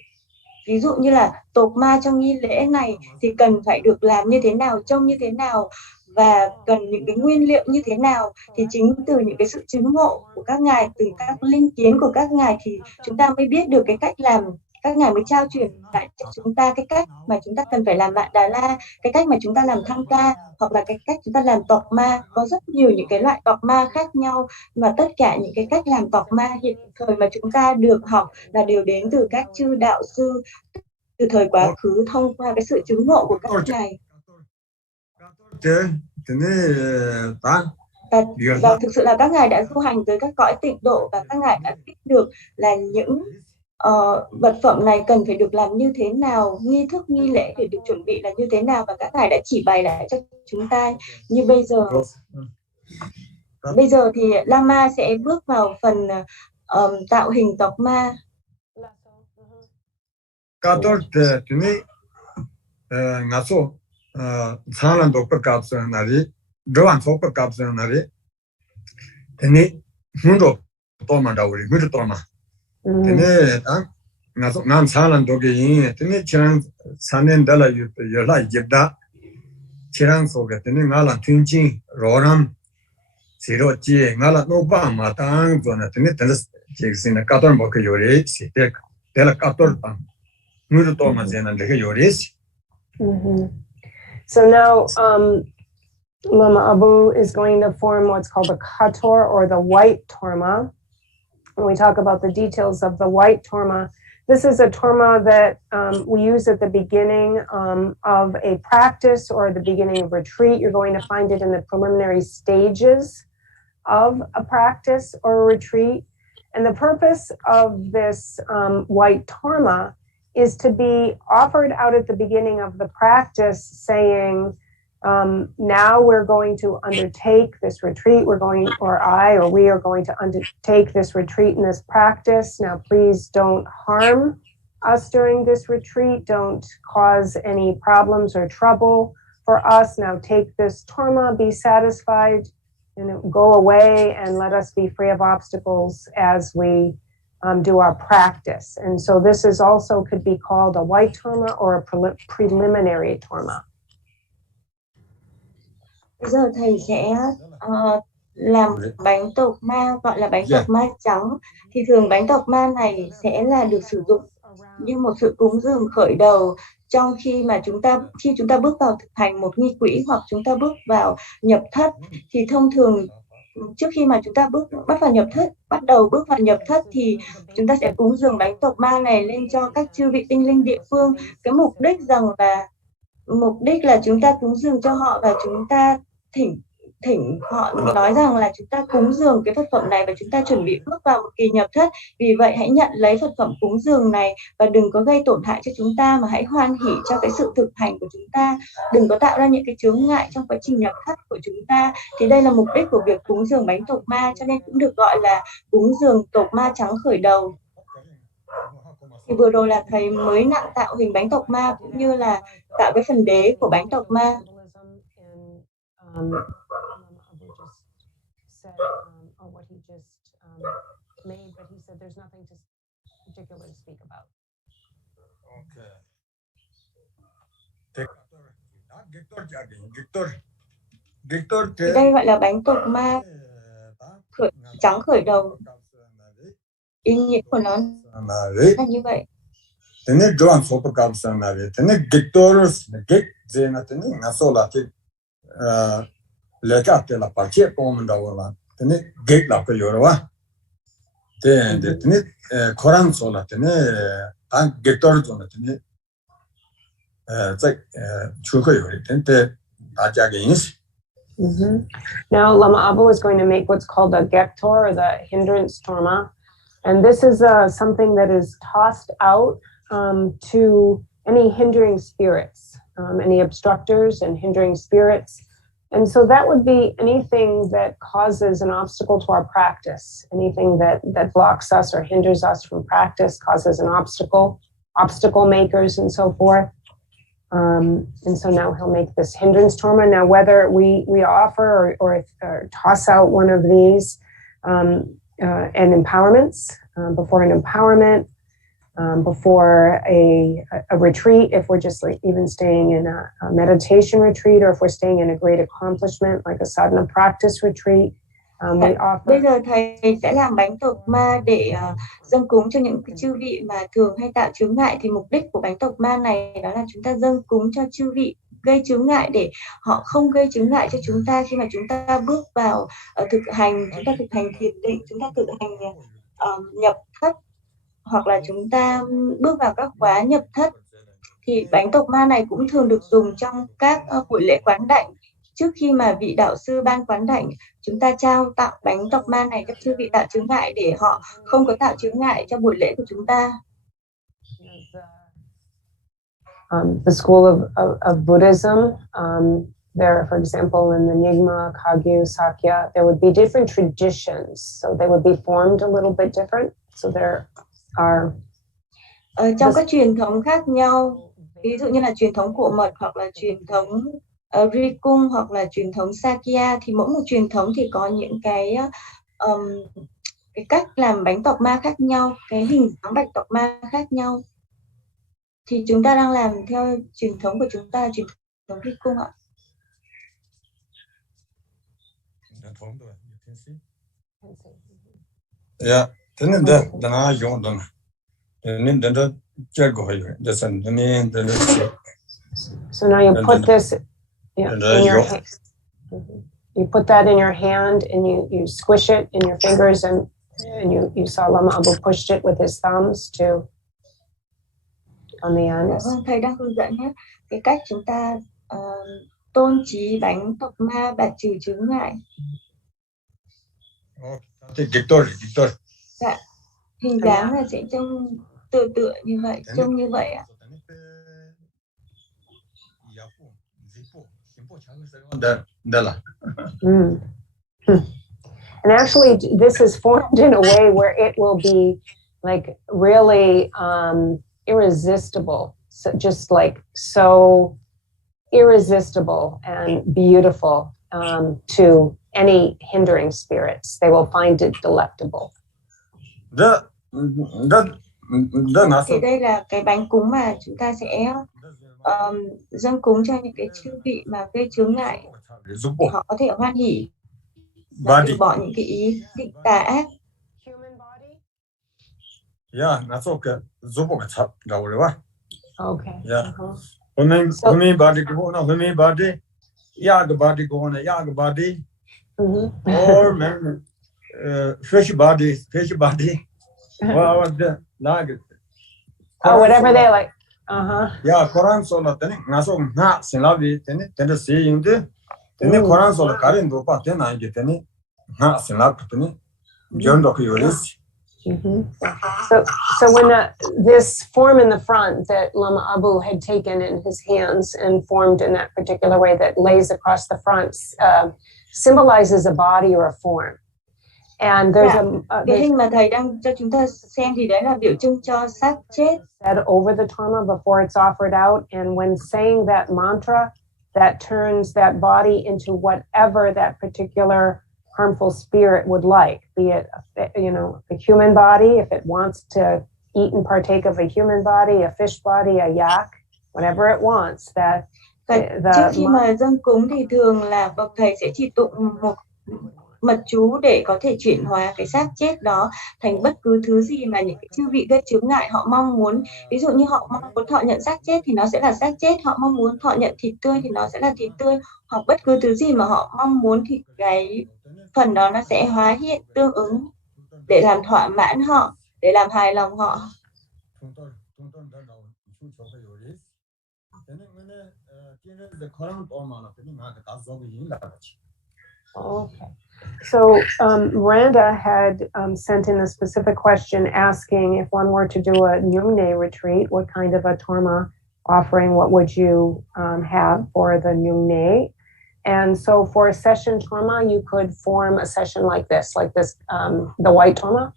ví dụ như là Torma trong nghi lễ này thì cần phải được làm như thế nào, trông như thế nào và cần những cái nguyên liệu như thế nào. Thì chính từ những cái sự chứng ngộ của các ngài, từ các linh kiến của các ngài thì chúng ta mới biết được cái cách làm, các ngài mới trao truyền lại cho chúng ta cái cách mà chúng ta cần phải làm bạn Đà La, cái cách mà chúng ta làm thăng ca, hoặc là cái cách chúng ta làm Torma. Có rất nhiều những cái loại Torma khác nhau, mà tất cả những cái cách làm Torma hiện thời mà chúng ta được học là đều đến từ các chư đạo sư từ thời quá khứ thông qua cái sự chứng ngộ của các ngài. Và thực sự là các ngài đã du hành tới các cõi tịnh độ và các ngài đã biết được là những vật phẩm này cần phải được làm như thế nào, nghi thức nghi lễ để được chuẩn bị là như thế nào, và các ngài đã chỉ bày lại cho chúng ta như bây giờ. Bây giờ thì Lama sẽ bước vào phần tạo hình Torma. Salan doktor kapsın nari, Joan soktor kapsın nari. Teni mundo Torma davuri, mundo Torma. Teni ngam salan dogi, teni chiran sanen dala yola yibda, chiran soga teni ngalan tunchi roram sirochi ngalan noba matang zona teni tenis çeksine kator bakı yore si tek dela kator tam mundo Torma zenan deke yore si. So now Lama Abao is going to form what's called a kator, or the white torma. When we talk about the details of the white torma, this is a torma that we use at the beginning of a practice or the beginning of retreat. You're going to find it in the preliminary stages of a practice or a retreat. And the purpose of this white torma is to be offered out at the beginning of the practice, saying, now we're going to undertake this retreat. We are going to undertake this retreat and this practice. Now, please don't harm us during this retreat. Don't cause any problems or trouble for us. Now take this torma, be satisfied, and go away, and let us be free of obstacles as we do our practice. And so this is also could be called a white torma or a preliminary torma. Bây giờ thầy sẽ làm bánh Torma, gọi là bánh Torma trắng. Thì thường bánh Torma này sẽ là được sử dụng như một sự cúng dường khởi đầu trong khi chúng ta bước vào thực hành một nghi quỹ, hoặc chúng ta bước vào nhập thất. Thì thông thường trước khi mà chúng ta bắt đầu bước vào nhập thất thì chúng ta sẽ cúng dường bánh Torma này lên cho các chư vị tinh linh địa phương. Cái mục đích là chúng ta cúng dường cho họ, và chúng ta thỉnh họ nói rằng là chúng ta cúng dường cái vật phẩm này và chúng ta chuẩn bị bước vào một kỳ nhập thất. Vì vậy hãy nhận lấy vật phẩm cúng dường này và đừng có gây tổn hại cho chúng ta, mà hãy hoan hỉ cho cái sự thực hành của chúng ta. Đừng có tạo ra những cái chướng ngại trong quá trình nhập thất của chúng ta. Thì đây là mục đích của việc cúng dường bánh Torma, cho nên cũng được gọi là cúng dường Torma trắng khởi đầu. Thì vừa rồi là thầy mới nặng tạo hình bánh Torma cũng như là tạo cái phần đế của bánh Torma. said, oh, what he just made, but he said there's nothing to particular to speak about. Okay. Gictor Thì đây gọi là bánh tộc ma trắng khởi đầu. Ý nghĩa của nó là như vậy. Tene Joan sopa kapsana ve. Tene Gictorus gic zena tene nasola ti leka te la parche pomanda wala. Tene gic la ko yorwa. Tene Koran sola tene an Gictor zona tene zai chuko yori tene aja gains. Now, Lama Abao is going to make what's called a gektor, or the hindrance torma. And this is something that is tossed out to any hindering spirits, any obstructors and hindering spirits. And so that would be anything that causes an obstacle to our practice, anything that blocks us or hinders us from practice, causes an obstacle makers and so forth. And so now he'll make this hindrance torma. Now, whether we offer or toss out one of these and empowerments before an empowerment, before a retreat, if we're just like even staying in a meditation retreat, or if we're staying in a great accomplishment like a sadhana practice retreat, we offer. Bây giờ thầy sẽ làm bánh tộc ma để dâng cúng cho những cái chư vị mà thường hay tạo chướng ngại. Thì mục đích của bánh tộc ma này đó là chúng ta dâng cúng cho chư vị gây chướng ngại để họ không gây chướng ngại cho chúng ta khi mà chúng ta bước vào thực hành, chúng ta thực hành thiền định, chúng ta thực hành nhập thất, hoặc là chúng ta bước vào các khóa nhập thất. Thì bánh tộc ma này cũng thường được dùng trong các buổi lễ quán đảnh. Trước khi mà vị đạo sư ban quán đảnh, chúng ta trao tặng bánh tộc ma này cho chư vị tạo chướng ngại để họ không có tạo chướng ngại cho buổi lễ của chúng ta. The school of Buddhism, there, for example, in the Nyingma, Kagyu, Sakya, there would be different traditions, so they would be formed a little bit different. So there are trong các truyền thống khác nhau, ví dụ như là truyền thống cổ mật, hoặc là truyền thống Ri cung, hoặc là truyền thống Sakya, thì mỗi một truyền thống thì có những cái cách làm bánh tộc ma khác nhau, cái hình dáng bánh tộc ma khác nhau. Thì chúng ta đang làm theo truyền thống của chúng ta, truyền thống Ri cung ạ. Yeah, tene da na yong da. Nin da che go yo. Da san nin da. So now you put this in your hand. You put that in your hand and you squish it in your fingers, and you saw Lama Abao pushed it with his thumbs too on the ends. Thầy đang hướng dẫn nhé cái cách chúng ta tôn trí bánh tộc ma và trừ chướng ngại. Gictor. Dạ, hình dáng là sẽ trông tựa như vậy, trông như vậy ạ. And actually, this is formed in a way where it will be like really irresistible, so just like so irresistible and beautiful to any hindering spirits. They will find it delectable. Thì đây là cái bánh cúng mà chúng ta sẽ dâng cúng cho những cái chư vị mà gây chướng ngại. Họ có thể hoan hỉ và từ bỏ những cái ý định tà ác. Yeah, that's okay. Zubo ka chap ga wore wa. Okay. Yeah. Humi body go na humi body. Yeah, the body go na yeah, the body. Or man, fish body. Well, the like. Oh, whatever they like. Yeah, Koran sola tene ngaso na sinavi tene see inde. Tene Koran sola karin do pa tene nge tene na sinap tene jondo ko yoris. So when this form in the front that Lama Abao had taken in his hands and formed in that particular way that lays across the front symbolizes a body or a form. And there's cái hình mà thầy đang cho chúng ta xem thì đấy là biểu trưng cho xác chết. Said over the torma before it's offered out, and when saying that mantra, that turns that body into whatever that particular harmful spirit would like, be it, you know, a human body, if it wants to eat and partake of a human body, a fish body, a yak, whatever it wants, that trước khi mà dâng cúng thì thường là bậc thầy sẽ chỉ tụng một mật chú để có thể chuyển hóa cái xác chết đó thành bất cứ thứ gì mà những cái chư vị gây chướng ngại họ mong muốn. Ví dụ như họ mong muốn thọ nhận xác chết thì nó sẽ là xác chết, họ mong muốn thọ nhận thịt tươi thì nó sẽ là thịt tươi, hoặc bất cứ thứ gì mà họ mong muốn thì cái phần đó nó sẽ hóa hiện tương ứng để làm thỏa mãn họ, để làm hài lòng họ. Okay. So Miranda had sent in a specific question asking if one were to do a Nyumne retreat, what kind of a Torma offering, what would you have for the Nyumne? And so for a session Torma, you could form a session like this, the white Torma.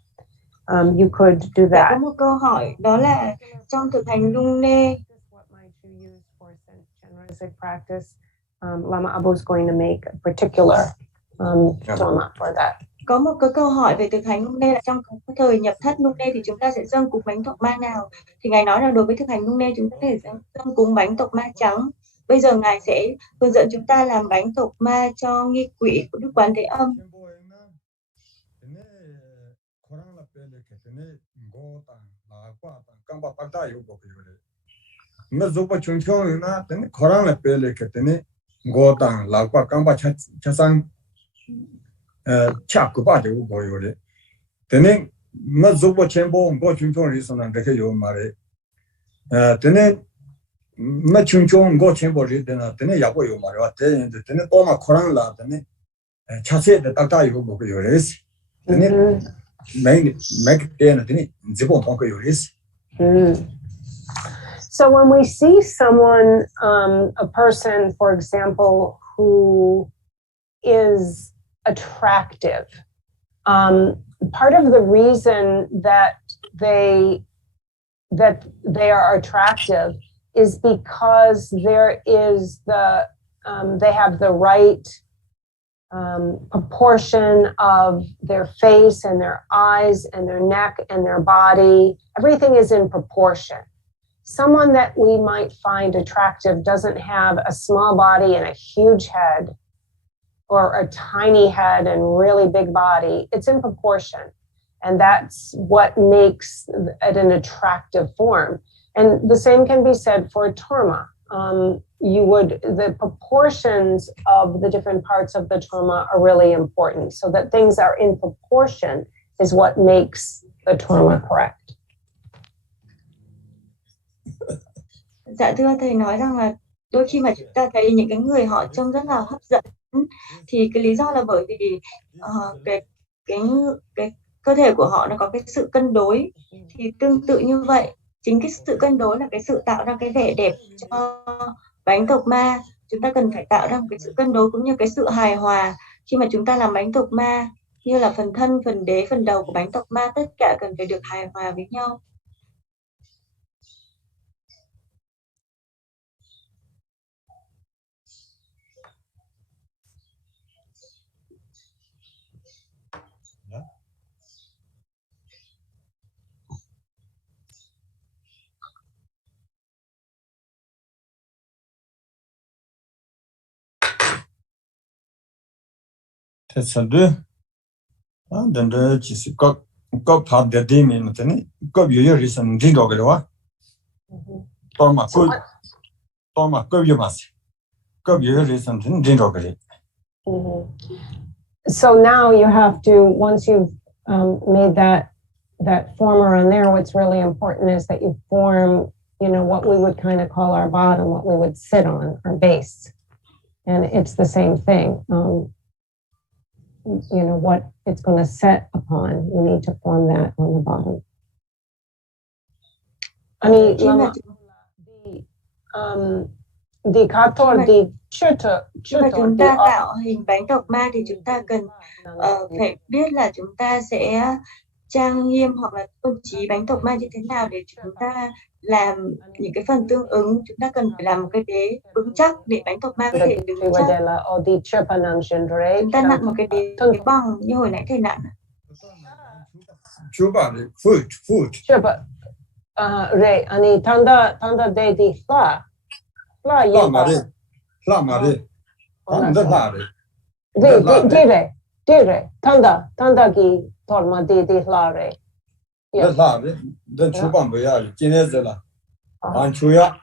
You could do that. Có một câu hỏi đó là trong thực hành Nyumne, practice, Lama Abao is going to make a particular Torma for that. Có một cái câu hỏi về thực hành Nyumne là trong cái thời nhập thất Nyumne thì chúng ta sẽ dâng cúng bánh Torma nào? Thì Ngài nói là đối với thực hành Nyumne chúng ta có thể dâng cúng bánh Torma trắng. Bây giờ Ngài sẽ hướng dẫn chúng ta làm bánh Torma cho nghi quỷ của Đức Quán Thế Âm. nó giúp cho chúng tôi na đến khóa là về lại cái này ngô tang là qua cam ba cha sang chắc của ba điều gọi rồi thế nên nó giúp cho全部ngô chúng tôi đi sang cái điều mà đấy thế nên nó chúng tôi ngô全部đi đến thế nên yapı điều mà rồi thế nên tôi mà khóa là thế nên cha sẽ để tác đại điều gọi rồi thế nên mấy cái này thế nên chỉ bộ thông cái rồi. So when we see someone, a person, for example, who is attractive, part of the reason that they are attractive is because there is they have the right proportion of their face and their eyes and their neck and their body. Everything is in proportion. Someone that we might find attractive doesn't have a small body and a huge head, or a tiny head and really big body. It's in proportion. And that's what makes it an attractive form. And the same can be said for Torma. The proportions of the different parts of the Torma are really important. So that things are in proportion is what makes the Torma correct. Dạ thưa thầy nói rằng là đôi khi mà chúng ta thấy những cái người họ trông rất là hấp dẫn thì cái lý do là bởi vì cái cơ thể của họ nó có cái sự cân đối, thì tương tự như vậy chính cái sự cân đối là cái sự tạo ra cái vẻ đẹp cho bánh Torma. Chúng ta cần phải tạo ra một cái sự cân đối cũng như cái sự hài hòa khi mà chúng ta làm bánh Torma, như là phần thân, phần đế, phần đầu của bánh Torma tất cả cần phải được hài hòa với nhau. Thế sao được? Đến đây chỉ có phát để đi mình thế này, có biểu hiện gì sang đi đâu cái đó? Torma có biểu mà, có biểu hiện gì sang đi đâu cái? So now you have to, once you've made that form around there, what's really important is that you form, what we would kind of call our bottom, what we would sit on, our base. And it's the same thing. What it's going to set upon. You need to form that on the bottom. Lama, the kator, the chuto. Khi mà chúng ta tạo hình bánh Torma thì chúng ta cần phải biết là chúng ta sẽ trang nghiêm hoặc là tôn trí bánh tộc ma như thế nào để chúng ta làm những cái phần tương ứng. Chúng ta cần phải làm một cái đế vững chắc để bánh tộc ma có thể đứng chắc. Chúng ta nặn một cái đế bằng như hồi nãy thầy nặn. Chöpa. Re, ani tanda de di fla. Fla Lama yeba. re. Lama re. Tanda la re. Dire. Tanda ki torma de fla re. Le la re. Den chuban bu ya. Jineze la. An chuya.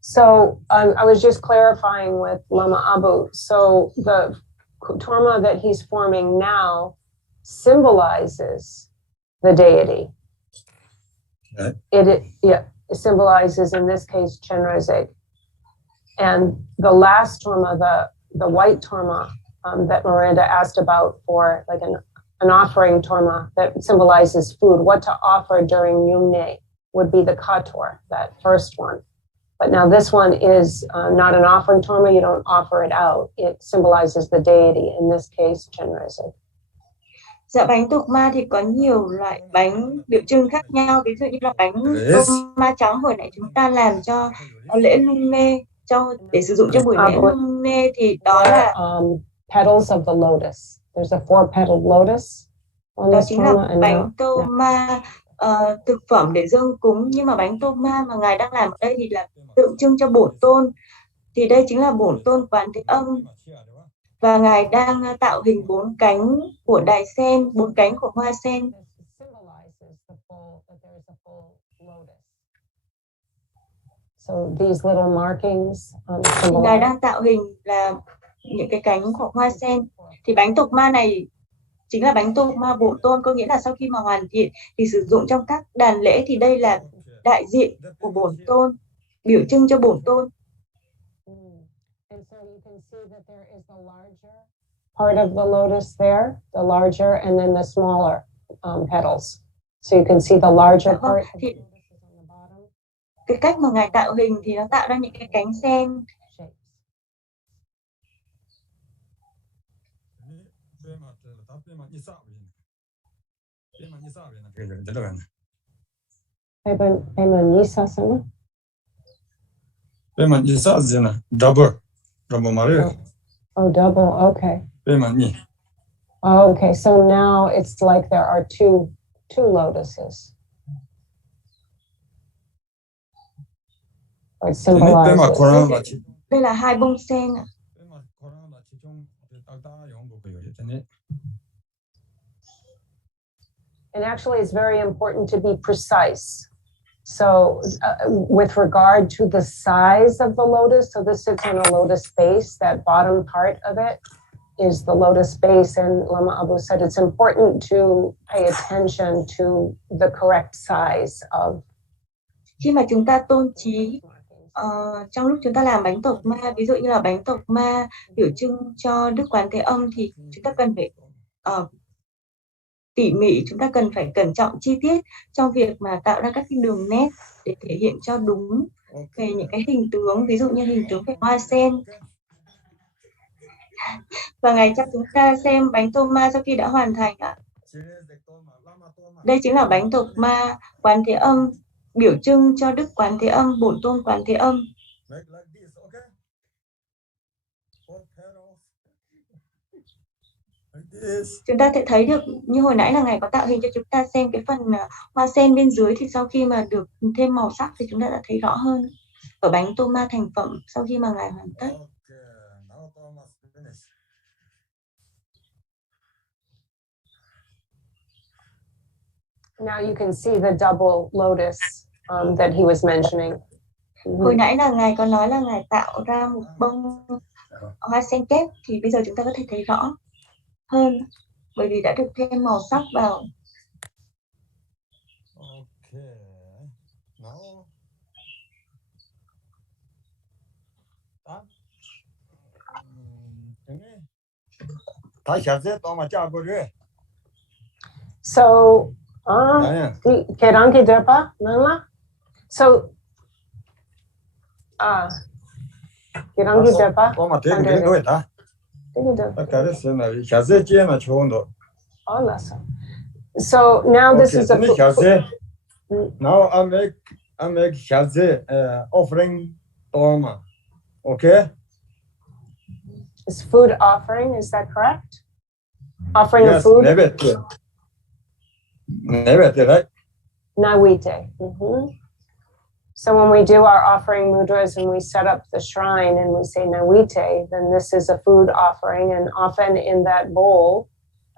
So I was just clarifying with Lama Abu. So the torma that he's forming now symbolizes the deity. Okay. It symbolizes, in this case, Chenrezig. And the last torma, the white torma that Miranda asked about for like an offering torma that symbolizes food, what to offer during Nyumne would be the kator, that first one. But now this one is not an offering torma, you don't offer it out. It symbolizes the deity, in this case, Chenrezig. Dạ, bánh tộc ma thì có nhiều loại bánh biểu trưng khác nhau. Ví dụ như là bánh Torma trắng hồi nãy chúng ta làm cho lễ lung mê, để sử dụng cho buổi lễ lung mê thì đó là petals of the lotus. There's a 4-petaled lotus. Đó chính là bánh Torma thực phẩm để dâng cúng. Nhưng mà bánh Torma mà Ngài đang làm ở đây thì là tượng trưng cho bổn tôn. Thì đây chính là bổn tôn Quán Thế Âm. Và Ngài đang tạo hình 4 cánh của đài sen, 4 cánh của hoa sen. So these little markings, Ngài đang tạo hình là những cái cánh của hoa sen. Thì bánh tộc ma này chính là bánh tộc ma bổn tôn, có nghĩa là sau khi mà hoàn thiện thì sử dụng trong các đàn lễ thì đây là đại diện của bổn tôn, biểu trưng cho bổn tôn. And so you can see that there is the larger part of the lotus there, the larger, and then the smaller petals. So you can see the larger part of the lotus is on the bottom. Cái cách mà Ngài tạo hình thì nó tạo ra những cái cánh sen. Double. Oh, double. Okay. Okay. So now it's like there are two lotuses. Or it symbolizes. Đây là 2 bông sen. And actually, it's very important to be precise. So with regard to the size of the lotus, so this sits on a lotus base, that bottom part of it is the lotus base. And Lama Abu said it's important to pay attention to the correct size of. Khi mà chúng ta tôn trí, trong lúc chúng ta làm bánh tộc ma, ví dụ như là bánh tộc ma biểu trưng cho Đức Quán Thế Âm thì chúng ta cần phải tỉ mỉ, chúng ta cần phải cẩn trọng chi tiết trong việc mà tạo ra các cái đường nét để thể hiện cho đúng về những cái hình tướng, ví dụ như hình tướng về hoa sen. Và Ngài cho chúng ta xem bánh Torma sau khi đã hoàn thành ạ. Đây chính là bánh tộc ma Quán Thế Âm, biểu trưng cho Đức Quán Thế Âm, bổn tôn Quán Thế Âm. Chúng ta sẽ thấy được như hồi nãy là Ngài có tạo hình cho chúng ta xem cái phần hoa sen bên dưới, thì sau khi mà được thêm màu sắc thì chúng ta đã thấy rõ hơn ở bánh Torma thành phẩm sau khi mà Ngài hoàn tất. Now you can see the double lotus that he was mentioning. Hồi nãy là Ngài có nói là Ngài tạo ra một bông hoa sen kép, thì bây giờ chúng ta có thể thấy rõ hơn bởi vì đã được thêm màu sắc vào. So, kerangi derpa nala. So, kerangi derpa. So now this Okay, is a then Shazi. Mm. Now I make Shazi offering Torma. Okay? It's food offering, is that correct? Offering of Yes, food? Nevet, right? Nawite. So when we do our offering mudras and we set up the shrine and we say Nawite, then this is a food offering, and often in that bowl,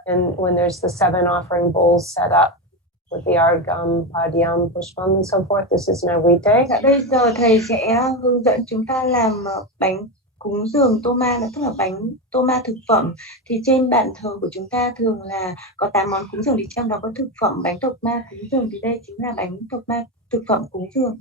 and when there's the 7 offering bowls set up with the Argam, Padyam, Pushpam, and so forth, this is Nawite. Dạ, bây giờ thầy sẽ hướng dẫn chúng ta làm bánh cúng dường Torma, tức là bánh Torma thực phẩm. Thì trên bàn thờ của chúng ta thường là có 8 món cúng dường, thì trong đó có thực phẩm bánh Torma cúng dường, thì đây chính là bánh Torma thực phẩm cúng dường.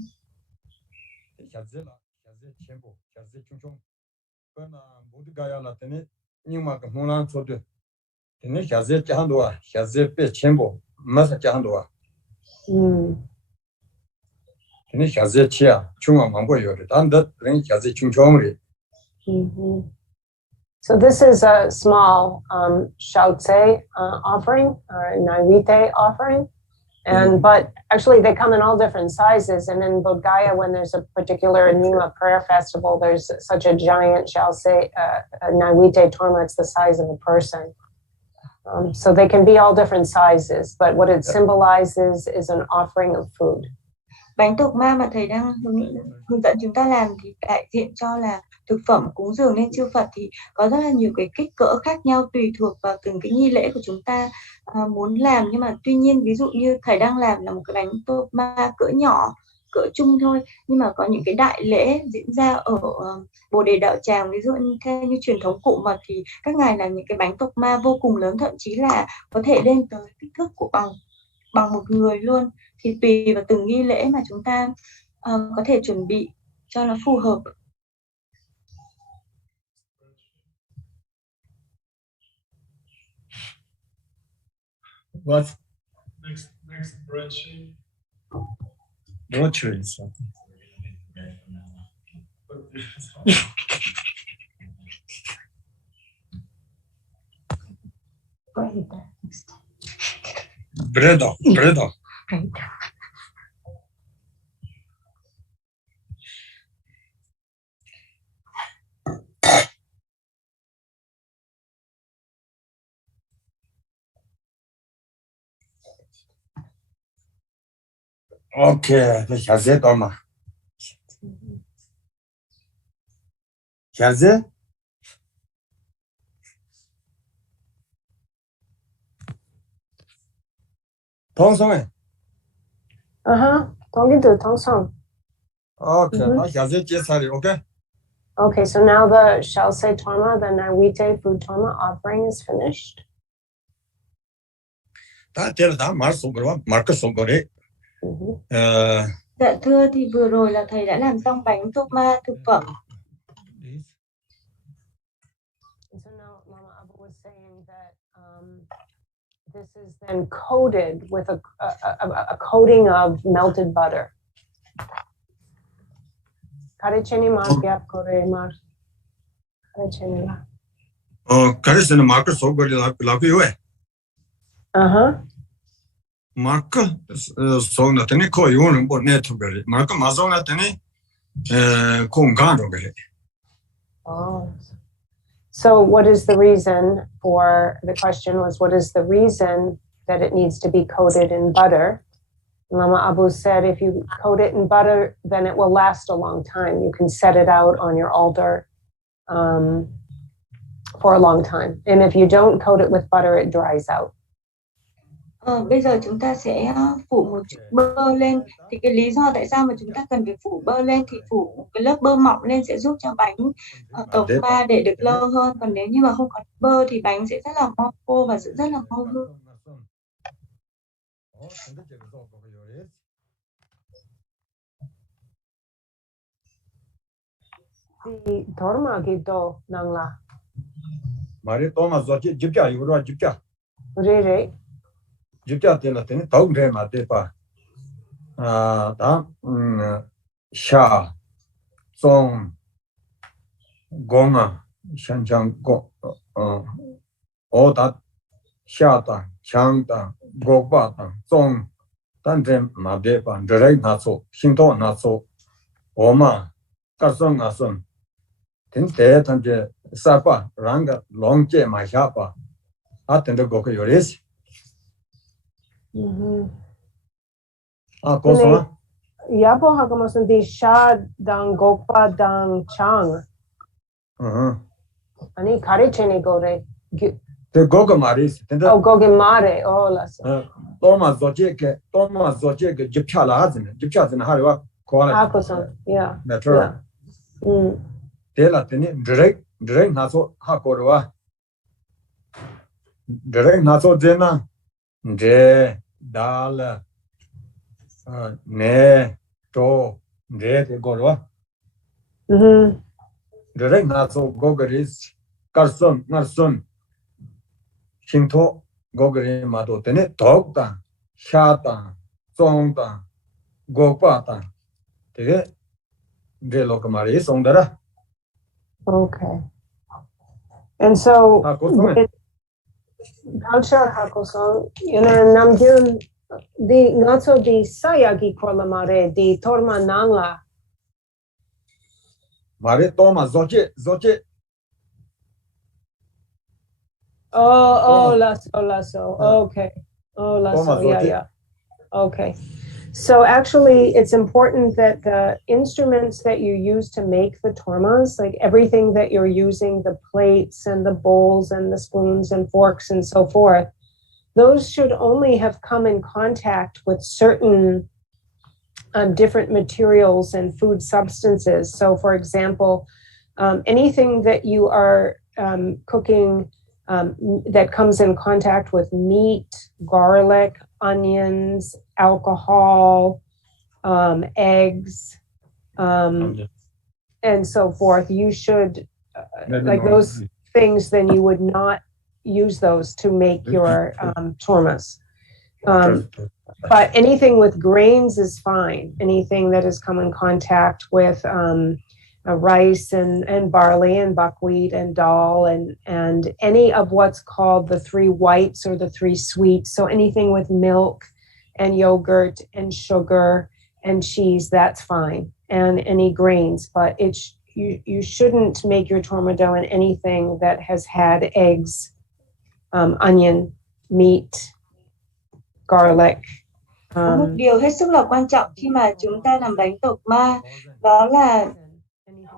So this is a small shautse offering, or a naivite offering. And but actually they come in all different sizes. And in Bodh Gaya, when there's a particular Nima prayer festival, there's such a giant, shall say, a Naivite Torma, it's the size of a person. So they can be all different sizes, but what it symbolizes is an offering of food. Bánh Torma mà thầy đang hướng dẫn chúng ta làm thì đại diện cho là thực phẩm cúng dường lên chư Phật, thì có rất là nhiều cái kích cỡ khác nhau tùy thuộc vào từng cái nghi lễ của chúng ta muốn làm. Nhưng mà tuy nhiên, ví dụ như thầy đang làm là một cái bánh Torma cỡ nhỏ, cỡ chung thôi, nhưng mà có những cái đại lễ diễn ra ở Bồ Đề Đạo Tràng, ví dụ như theo như truyền thống cụ mật, thì các ngài làm những cái bánh Torma vô cùng lớn, thậm chí là có thể lên tới kích thước của bằng một người luôn. Thì tùy vào từng nghi lễ mà chúng ta có thể chuẩn bị cho nó phù hợp. What? Next bread shape. Rotary something. Bredo. Okay, the Shazi Torma. Shazi? Tongsong. Talking to Tongsong. Okay, now Shazi Jesari, okay? Okay, so now the Shalse Torma, the Naivite food Torma offering is finished. Dạ thưa, thì vừa rồi là thầy đã làm xong bánh Torma thực phẩm. So now Lama Abao was saying that this is then coated with a coating of melted butter. Karecheni mark kore mar. Karecheni la. Karecheni mark so good like you. Mark so not any call you on board net to get it. Mark Mazon at any Kongano get it. Oh. So what is the reason for, the question was, what is the reason that it needs to be coated in butter? Lama Abao said, if you coat it in butter, then it will last a long time. You can set it out on your altar for a long time. And if you don't coat it with butter, it dries out. Bây giờ chúng ta sẽ phủ một chút bơ lên. Thì cái lý do tại sao mà chúng ta cần phải phủ bơ lên, thì phủ một cái lớp bơ mỏng lên sẽ giúp cho bánh Torma để được lâu hơn. Còn nếu như mà không có bơ thì bánh sẽ rất là mau khô và rất là mau hư. Di Torma gitu nang la. Mari Torma zochi jipja yuro jipja. Rere. Jipja tela tene tog re ma te pa. Da sha song goma shanchang go o da sha tang, chang tang, gok pa tang, zong, tan zhen ma de pa, zhe na so, xin to na so, oma, kar son nga son, ten te tan je sa pa, rang long je ma sha pa, a ten de gok yo res. Ko so Yapo hakamosan di sha dang gokpa dang chang. Ani kare chene gore. the gok ma res. Oh, goge mare. Oh, las. Torma zoje ke jipcha la hazin, jipcha zin ha wa ko la. Hakosan. Yeah. Natural. De la teni direct na so ha ko wa. Direct na so zena de dal ne to de go wa. Direct na so gogeris karson narson shinto gogere ma to tene dog ta sha ta zong ta go pa ta de lok ma ri song da. Okay. And so culture hakosan namgyun di not so di sayagi kolamare di torma nangla. Mare toma zoche. Oh, lasso. Okay. Oh, lasso. Yeah. Okay. So actually, it's important that the instruments that you use to make the tormas, like everything that you're using, the plates and the bowls and the spoons and forks and so forth, those should only have come in contact with certain different materials and food substances. So for example, anything that you are cooking that comes in contact with meat, garlic, onions, alcohol, eggs, and so forth, you should, like those things, then you would not use those to make your tormas. But anything with grains is fine. Anything that has come in contact with rice and barley and buckwheat and dal and any of what's called the three whites or the three sweets. So anything with milk and yogurt and sugar and cheese, that's fine. And any grains, but you shouldn't make your torma dough in anything that has had eggs, onion, meat, garlic. Một điều hết sức là quan trọng khi mà chúng ta làm bánh torma đó là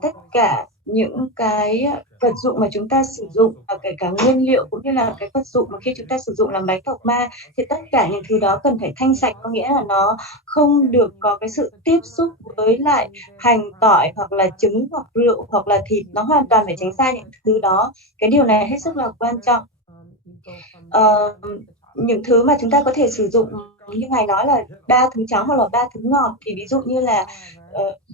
tất cả những cái vật dụng mà chúng ta sử dụng, và kể cả nguyên liệu cũng như là cái vật dụng mà khi chúng ta sử dụng làm bánh torma, thì tất cả những thứ đó cần phải thanh sạch, có nghĩa là nó không được có cái sự tiếp xúc với lại hành, tỏi hoặc là trứng hoặc rượu hoặc là thịt, nó hoàn toàn phải tránh xa những thứ đó. Cái điều này hết sức là quan trọng. Những thứ mà chúng ta có thể sử dụng như ngài nói là 3 thứ trắng hoặc là 3 thứ ngọt, thì ví dụ như là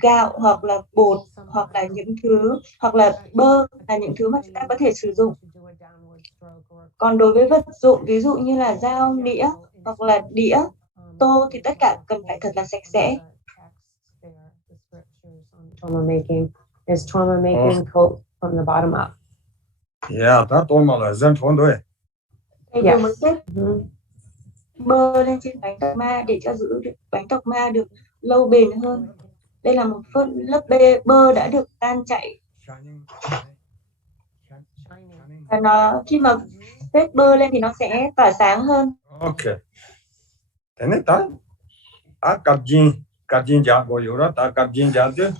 gạo hoặc là bột hoặc là những thứ hoặc là bơ là những thứ mà chúng ta có thể sử dụng. Còn đối với vật dụng ví dụ như là dao, nĩa hoặc là đĩa, tô thì tất cả cần phải thật là sạch sẽ. Torma making coat from the bottom up. Yeah, that torma là dân thôn thôi. Thầy vừa mới xếp bơ lên trên bánh torma để cho giữ được bánh torma được lâu bền hơn. Đây là một lớp bơ đã được tan chảy. Và nó khi mà phết bơ lên thì nó sẽ tỏa sáng hơn. Okay. Thế nên ta cặp jin giá có yếu đó, ta cặp jin giá chứ.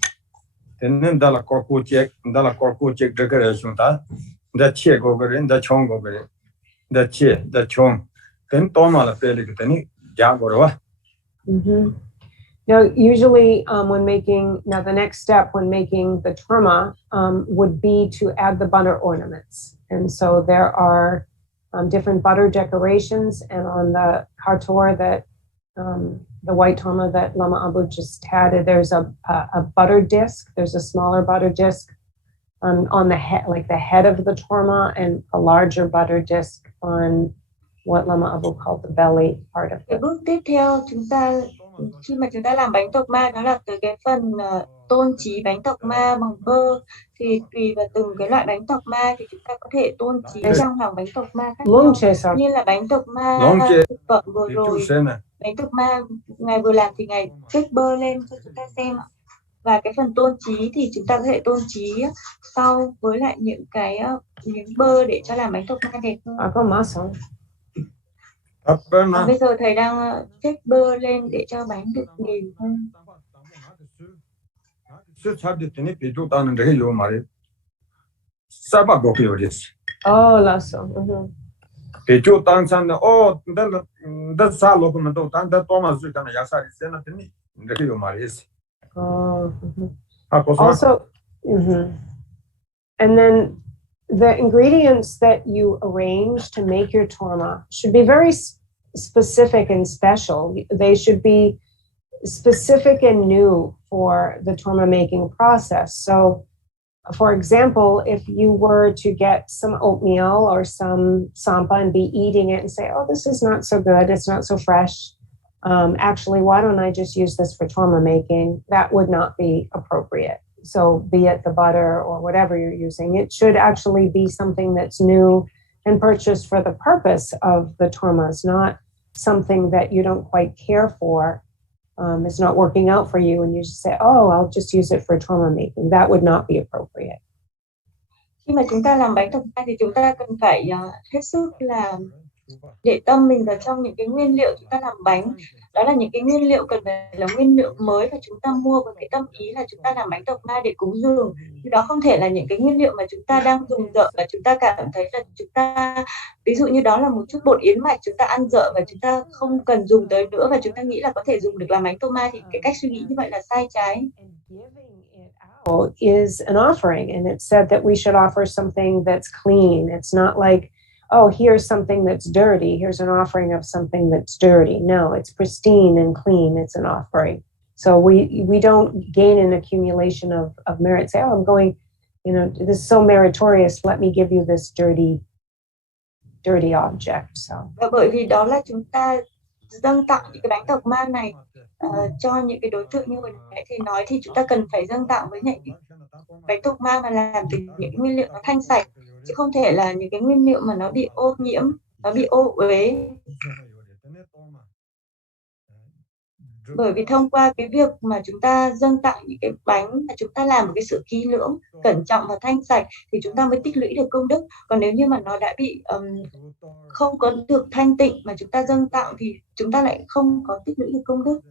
Thế nên đó là corku check được cái chúng ta. Đã chia có cái đã chong có cái. Đã chia, đã chong. Then torma la pele cái này giá có rồi. Now, usually now the next step when making the torma would be to add the butter ornaments. And so there are different butter decorations, and on the kator that the white torma that Lama Abu just had, there's a butter disc. There's a smaller butter disc on the head, like the head of the torma, and a larger butter disc on what Lama Abu called the belly part of it. Cái bước tiếp theo chúng ta khi mà chúng ta làm bánh tộc ma, đó là từ cái phần tôn trí bánh tộc ma bằng bơ, thì tùy vào từng cái loại bánh tộc ma thì chúng ta có thể tôn trí trong hàng bánh tộc ma khác nhau. Như là bánh tộc ma thực phẩm vừa rồi, bánh tộc ma ngài vừa làm thì ngài xếp bơ lên cho chúng ta xem ạ. Và cái phần tôn trí thì chúng ta có thể tôn trí sau với lại những cái miếng bơ để cho làm bánh tộc ma đẹp hơn. Bây giờ thầy đang xếp bơ lên để cho bánh được mềm hơn. Pecho tansan da sa lokumento tanta Torma zukana yasari sena tini rekiyo maris. Also, and then the ingredients that you arrange to make your torma should be very specific and special. They should be specific and new for the torma making process. So, for example, if you were to get some oatmeal or some sampa and be eating it and say, oh, this is not so good, it's not so fresh. Actually, why don't I just use this for torma making? That would not be appropriate. So be it the butter or whatever you're using, it should actually be something that's new and purchased for the purpose of the tormas, not something that you don't quite care for. It's not working out for you and you just say, oh, I'll just use it for torma making. That would not be appropriate. Khi mà chúng ta làm bánh tộc ma thì chúng ta cần phải hết sức là để tâm mình vào trong những cái nguyên liệu chúng ta làm bánh. Đó là những cái nguyên liệu cần phải là nguyên liệu mới và chúng ta mua với cái tâm ý là chúng ta làm bánh tộc ma để cúng dường. Thì đó không thể là những cái nguyên liệu mà chúng ta đang dùng dở và chúng ta cảm thấy là chúng ta, ví dụ như đó là một chút bột yến mạch chúng ta ăn dở và chúng ta không cần dùng tới nữa và chúng ta nghĩ là có thể dùng được làm bánh tộc ma, thì cái cách suy nghĩ như vậy là sai trái. Is an offering, and it's said that we should offer something that's clean. It's not like, oh, here's something that's dirty. Here's an offering of something that's dirty. No, it's pristine and clean. It's an offering. So we don't gain an accumulation of merit. Say, oh, I'm going, this is so meritorious. Let me give you this dirty object. So. Và bởi vì đó là chúng ta dâng tặng những cái bánh tộc ma này cho những cái đối tượng như vừa nãy thì nói, thì chúng ta cần phải dâng tặng với những bánh tộc ma mà làm từ những nguyên liệu nó thanh sạch, chứ không thể là những cái nguyên liệu mà nó bị ô nhiễm, nó bị ô uế. Bởi vì thông qua cái việc mà chúng ta dâng tặng những cái bánh mà chúng ta làm một cái sự kỹ lưỡng, cẩn trọng và thanh sạch thì chúng ta mới tích lũy được công đức. Còn nếu như mà nó đã bị không có được thanh tịnh mà chúng ta dâng tặng thì chúng ta lại không có tích lũy được công đức.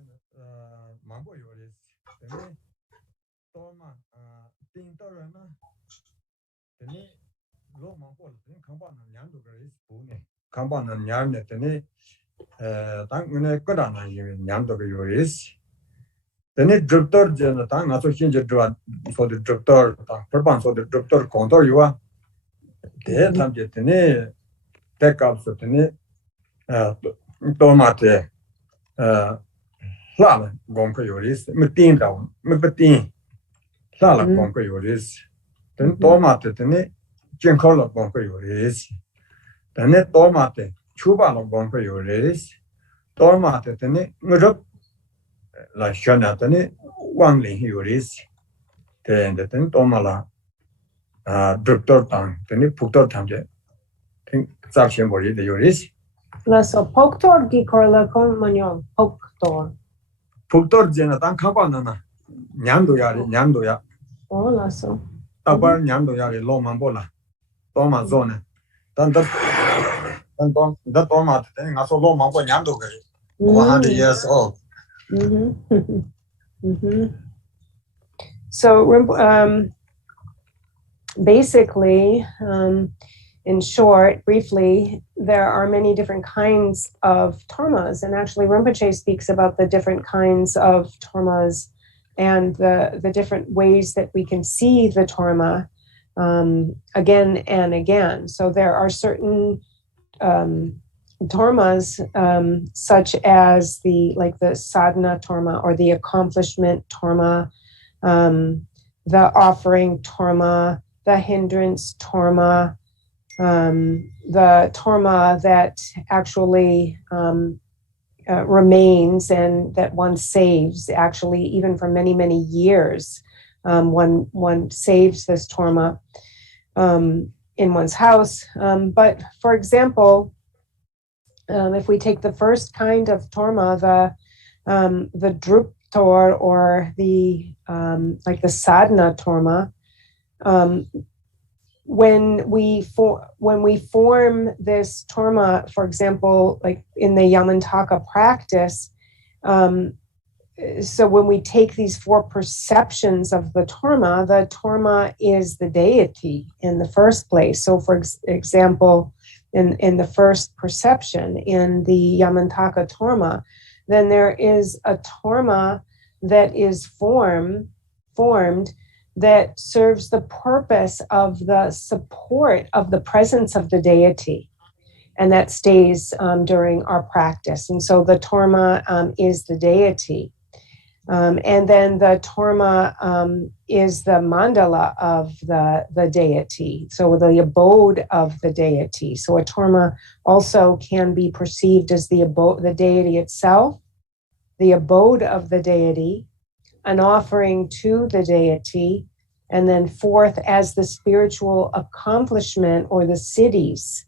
chuba lo gonko yoris torma te tene ngurup la shana tene wangling yoris te ten torma la doctor tang tene puktor tangje ten zakshen bori de yoris la so poktor gi korla kon manyon puktor jena tang khapa nana nyando ya oh la so tabar nyando yari lo mambola torma zone dan that Torma thing also low mambo nyando 100 years old. So basically, in short, briefly, there are many different kinds of tormas, and actually Rinpoche speaks about the different kinds of tormas and the different ways that we can see the torma again and again. So there are certain tormas, such as the sadhana torma or the accomplishment torma, the offering torma, the hindrance torma, the torma that actually remains and that one saves, actually, even for many, many years. One saves this torma in one's house. But for example, if we take the first kind of torma, the druptor, or the like the sadhana torma, when we form this torma, for example, like in the Yamantaka practice, so when we take these 4 perceptions of the torma is the deity in the first place. So for example, in the first perception in the Yamantaka torma, then there is a torma that is formed that serves the purpose of the support of the presence of the deity, and that stays during our practice. And so the torma is the deity. And then the torma is the mandala of the deity, so the abode of the deity. So a torma also can be perceived as the deity itself, the abode of the deity, an offering to the deity, and then fourth, as the spiritual accomplishment or the siddhis,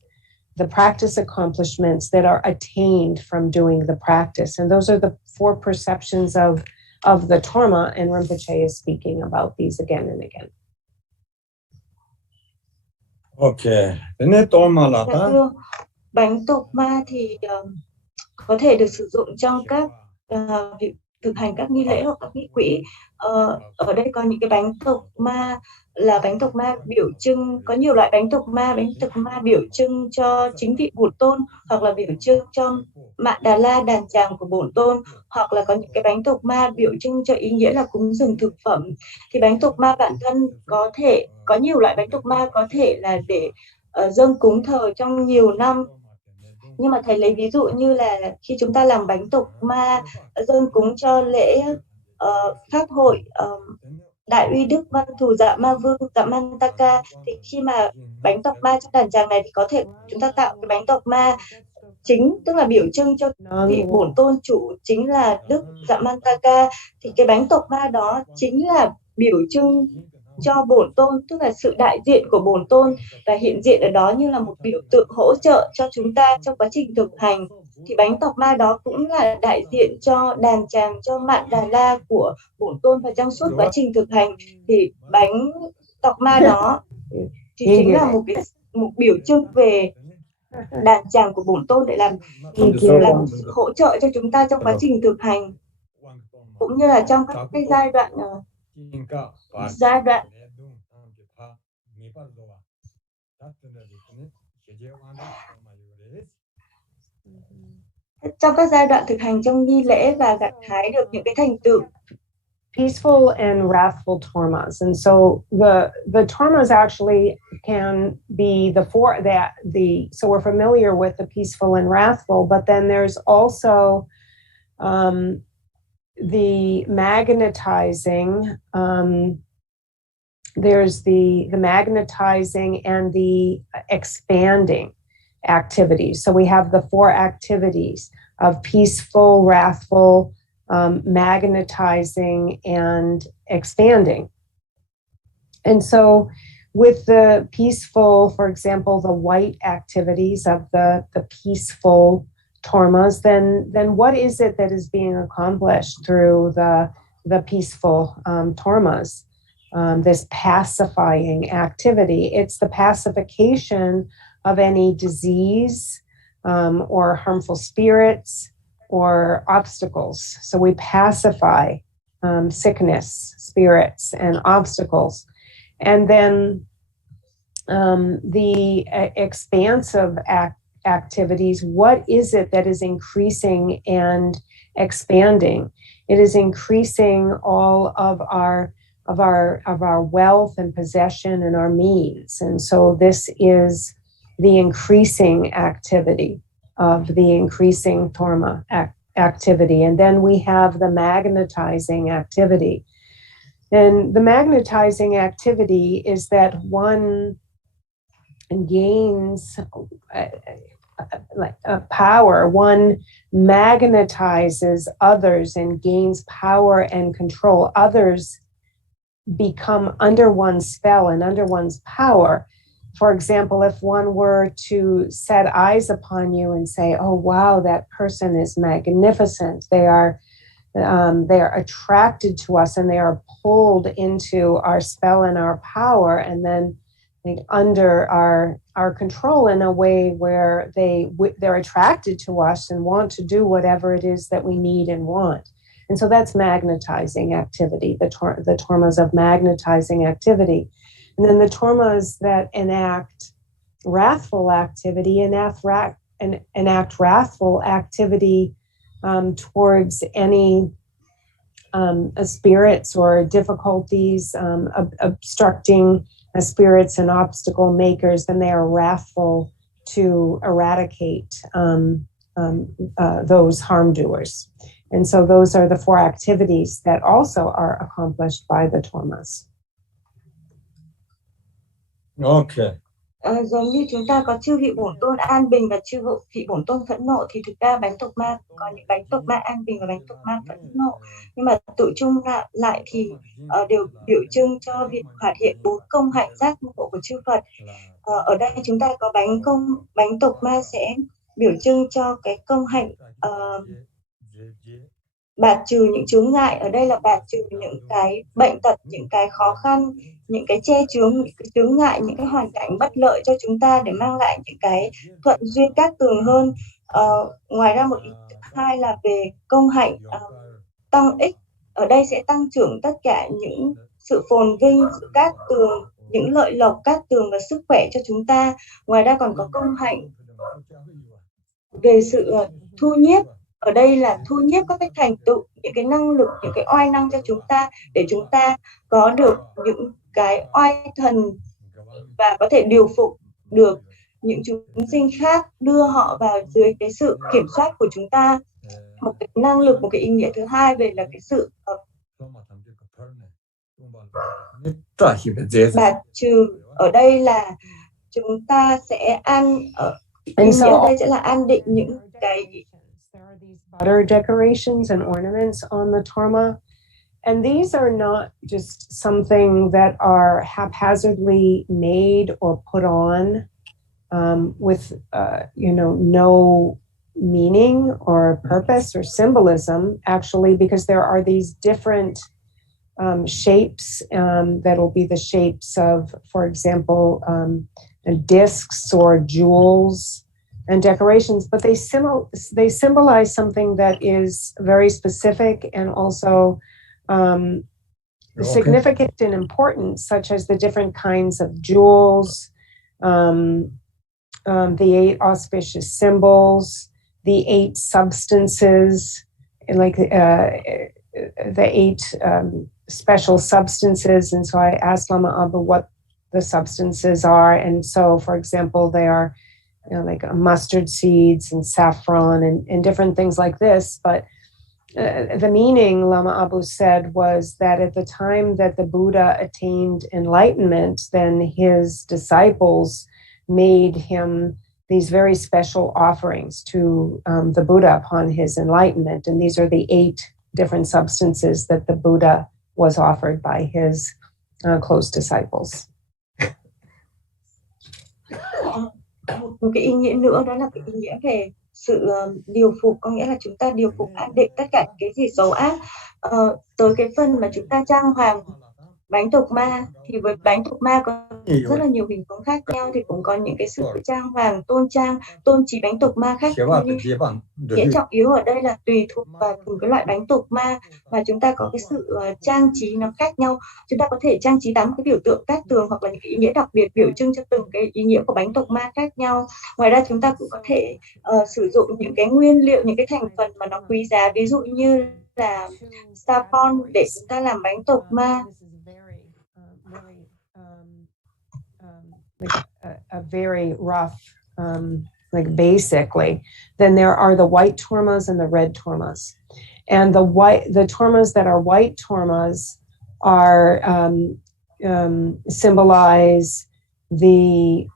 the practice accomplishments that are attained from doing the practice. And those are the 4 perceptions of the torma, and Rinpoche is speaking about these again and again. Okay, thế torma là Dạ thưa, bánh Torma thì có thể được sử dụng trong các việc thực hành các nghi lễ hoặc các nghi quỹ. Ở đây có những cái bánh Torma là bánh Torma biểu trưng, có nhiều loại bánh Torma biểu trưng cho chính vị Bổn Tôn, hoặc là biểu trưng cho Mạn Đà La, đàn tràng của Bổn Tôn, hoặc là có những cái bánh Torma biểu trưng cho ý nghĩa là cúng dường thực phẩm. Thì bánh Torma bản thân có nhiều loại bánh Torma có thể là để dâng cúng thờ trong nhiều năm. Nhưng mà thầy lấy ví dụ như là khi chúng ta làm bánh Torma dâng cúng cho lễ pháp hội Đại uy Đức Văn Thù Dạ Ma Vương Dạ Mantaka, thì khi mà bánh Torma trong đàn tràng này thì có thể chúng ta tạo cái bánh Torma chính, tức là biểu trưng cho vị Bổn Tôn chủ chính là Đức Dạ Mantaka, thì cái bánh Torma đó chính là biểu trưng cho Bổn Tôn, tức là sự đại diện của Bổn Tôn, và hiện diện ở đó như là một biểu tượng hỗ trợ cho chúng ta trong quá trình thực hành. Thì bánh Torma đó cũng là đại diện cho đàn tràng, cho Mạn Đà La của Bổn Tôn, và trong suốt quá trình thực hành thì bánh Torma đó thì chính là một biểu trưng về đàn tràng của Bổn Tôn để làm sự hỗ trợ cho chúng ta trong quá trình thực hành, cũng như là trong các cái giai đoạn trong các giai đoạn thực hành trong nghi lễ và gặt hái được những cái thành tựu. Peaceful and wrathful tormas, and so the tormas actually can be so we're familiar with the peaceful and wrathful, but then there's also the magnetizing. There's the magnetizing and the expanding activities. So we have the 4 activities of peaceful, wrathful, magnetizing, and expanding. And so with the peaceful, for example, the white activities of the peaceful tormas, then what is it that is being accomplished through the peaceful tormas? This pacifying activity. It's the pacification of any disease or harmful spirits or obstacles. So we pacify sickness, spirits, and obstacles. And then the expansive activities, what is it that is increasing and expanding? It is increasing all of our wealth and possession and our means. And so this is the increasing activity of the increasing torma activity. And then we have the magnetizing activity. And the magnetizing activity is that one gains like power. One magnetizes others and gains power and control. Others become under one's spell and under one's power. For example, if one were to set eyes upon you and say, "Oh, wow, that person is magnificent. They are attracted to us and they are pulled into our spell and our power, and then under our control in a way where they're attracted to us and want to do whatever it is that we need and want." And so that's magnetizing activity, the tormas of magnetizing activity. And then the tormas that enact wrathful activity enact wrathful activity towards any spirits or difficulties, obstructing spirits and obstacle makers. Then they are wrathful to eradicate those harm doers. And so those are the four activities that also are accomplished by the tormas. Okay. Giống như chúng ta có chư vị bổn tôn an bình và chư vị bổn tôn phẫn nộ, thì thực ra bánh tộc ma có những bánh tộc ma an bình và bánh tộc ma phẫn nộ, nhưng mà tự chung lại thì đều biểu trưng cho việc hoạt hiện 4 công hạnh giác ngộ của chư Phật. Ở đây chúng ta có bánh tộc ma sẽ biểu trưng cho cái công hạnh bạt trừ những chướng ngại. Ở đây là bạt trừ những cái bệnh tật, những cái khó khăn, những cái che chướng, những cái chướng ngại, những cái hoàn cảnh bất lợi cho chúng ta để mang lại những cái thuận duyên cát tường hơn. Ngoài ra một ý thứ hai là về công hạnh tăng ích. Ở đây sẽ tăng trưởng tất cả những sự phồn vinh, sự cát tường, những lợi lộc cát tường và sức khỏe cho chúng ta. Ngoài ra còn có công hạnh về sự thu nhiếp. Ở đây là thu nhiếp các cái thành tựu, những cái năng lực, những cái oai năng cho chúng ta, để chúng ta có được những cái oai thần và có thể điều phục được những chúng sinh khác, đưa họ vào dưới cái sự kiểm soát của chúng ta. Một cái năng lực, một cái ý nghĩa thứ hai về là cái sự bạt trừ. Ở đây là chúng ta sẽ ý nghĩa ở đây sẽ là an định những cái butter decorations and ornaments on the torma. And these are not just something that are haphazardly made or put on with, no meaning or purpose or symbolism, actually, because there are these different shapes that will be the shapes of, for example, discs or jewels and decorations, but they symbolize something that is very specific and also significant and important, such as the different kinds of jewels, the 8 auspicious symbols, the 8 substances, like the 8 special substances. And so I asked Lama Abao what the substances are. And so, for example, they are like mustard seeds and saffron and different things like this. But the meaning, Lama Abao said, was that at the time that the Buddha attained enlightenment, then his disciples made him these very special offerings to the Buddha upon his enlightenment. And these are the 8 different substances that the Buddha was offered by his close disciples. Một cái ý nghĩa nữa đó là cái ý nghĩa về sự điều phục, có nghĩa là chúng ta điều phục an định tất cả cái gì xấu ác. Tới cái phần mà chúng ta trang hoàng bánh tộc ma, thì với bánh tộc ma có rất là nhiều hình dáng khác nhau, thì cũng có những cái sự trang hoàng, tôn trí bánh tộc ma khác nhau. Nghĩa trọng yếu ở đây là tùy thuộc vào từng cái loại bánh tộc ma mà chúng ta có cái sự trang trí nó khác nhau. Chúng ta có thể trang trí 8 cái biểu tượng cát tường hoặc là những cái ý nghĩa đặc biệt biểu trưng cho từng cái ý nghĩa của bánh tộc ma khác nhau. Ngoài ra chúng ta cũng có thể sử dụng những cái nguyên liệu, những cái thành phần mà nó quý giá, ví dụ như là saffron để chúng ta làm bánh tộc ma. A very rough, like basically. Then there are the white tormas and the red tormas. And the tormas that are white tormas are symbolize the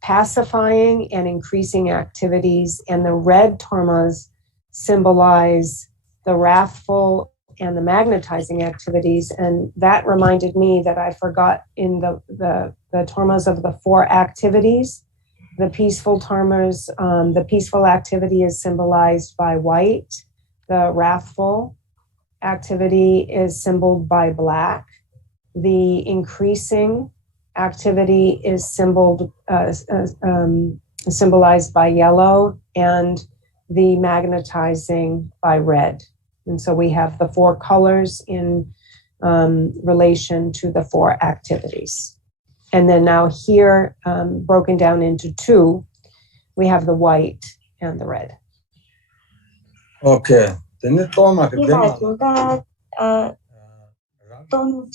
pacifying and increasing activities, and the red tormas symbolize the wrathful and the magnetizing activities. And that reminded me that I forgot in the tormas of the 4 activities, the peaceful tormas, the peaceful activity is symbolized by white, the wrathful activity is symbolized by black, the increasing activity is symbolized by yellow, and the magnetizing by red. And so we have the 4 colors in relation to the 4 activities. And then now here, broken down into 2, we have the white and the red. Okay. Khi mà chúng ta tôn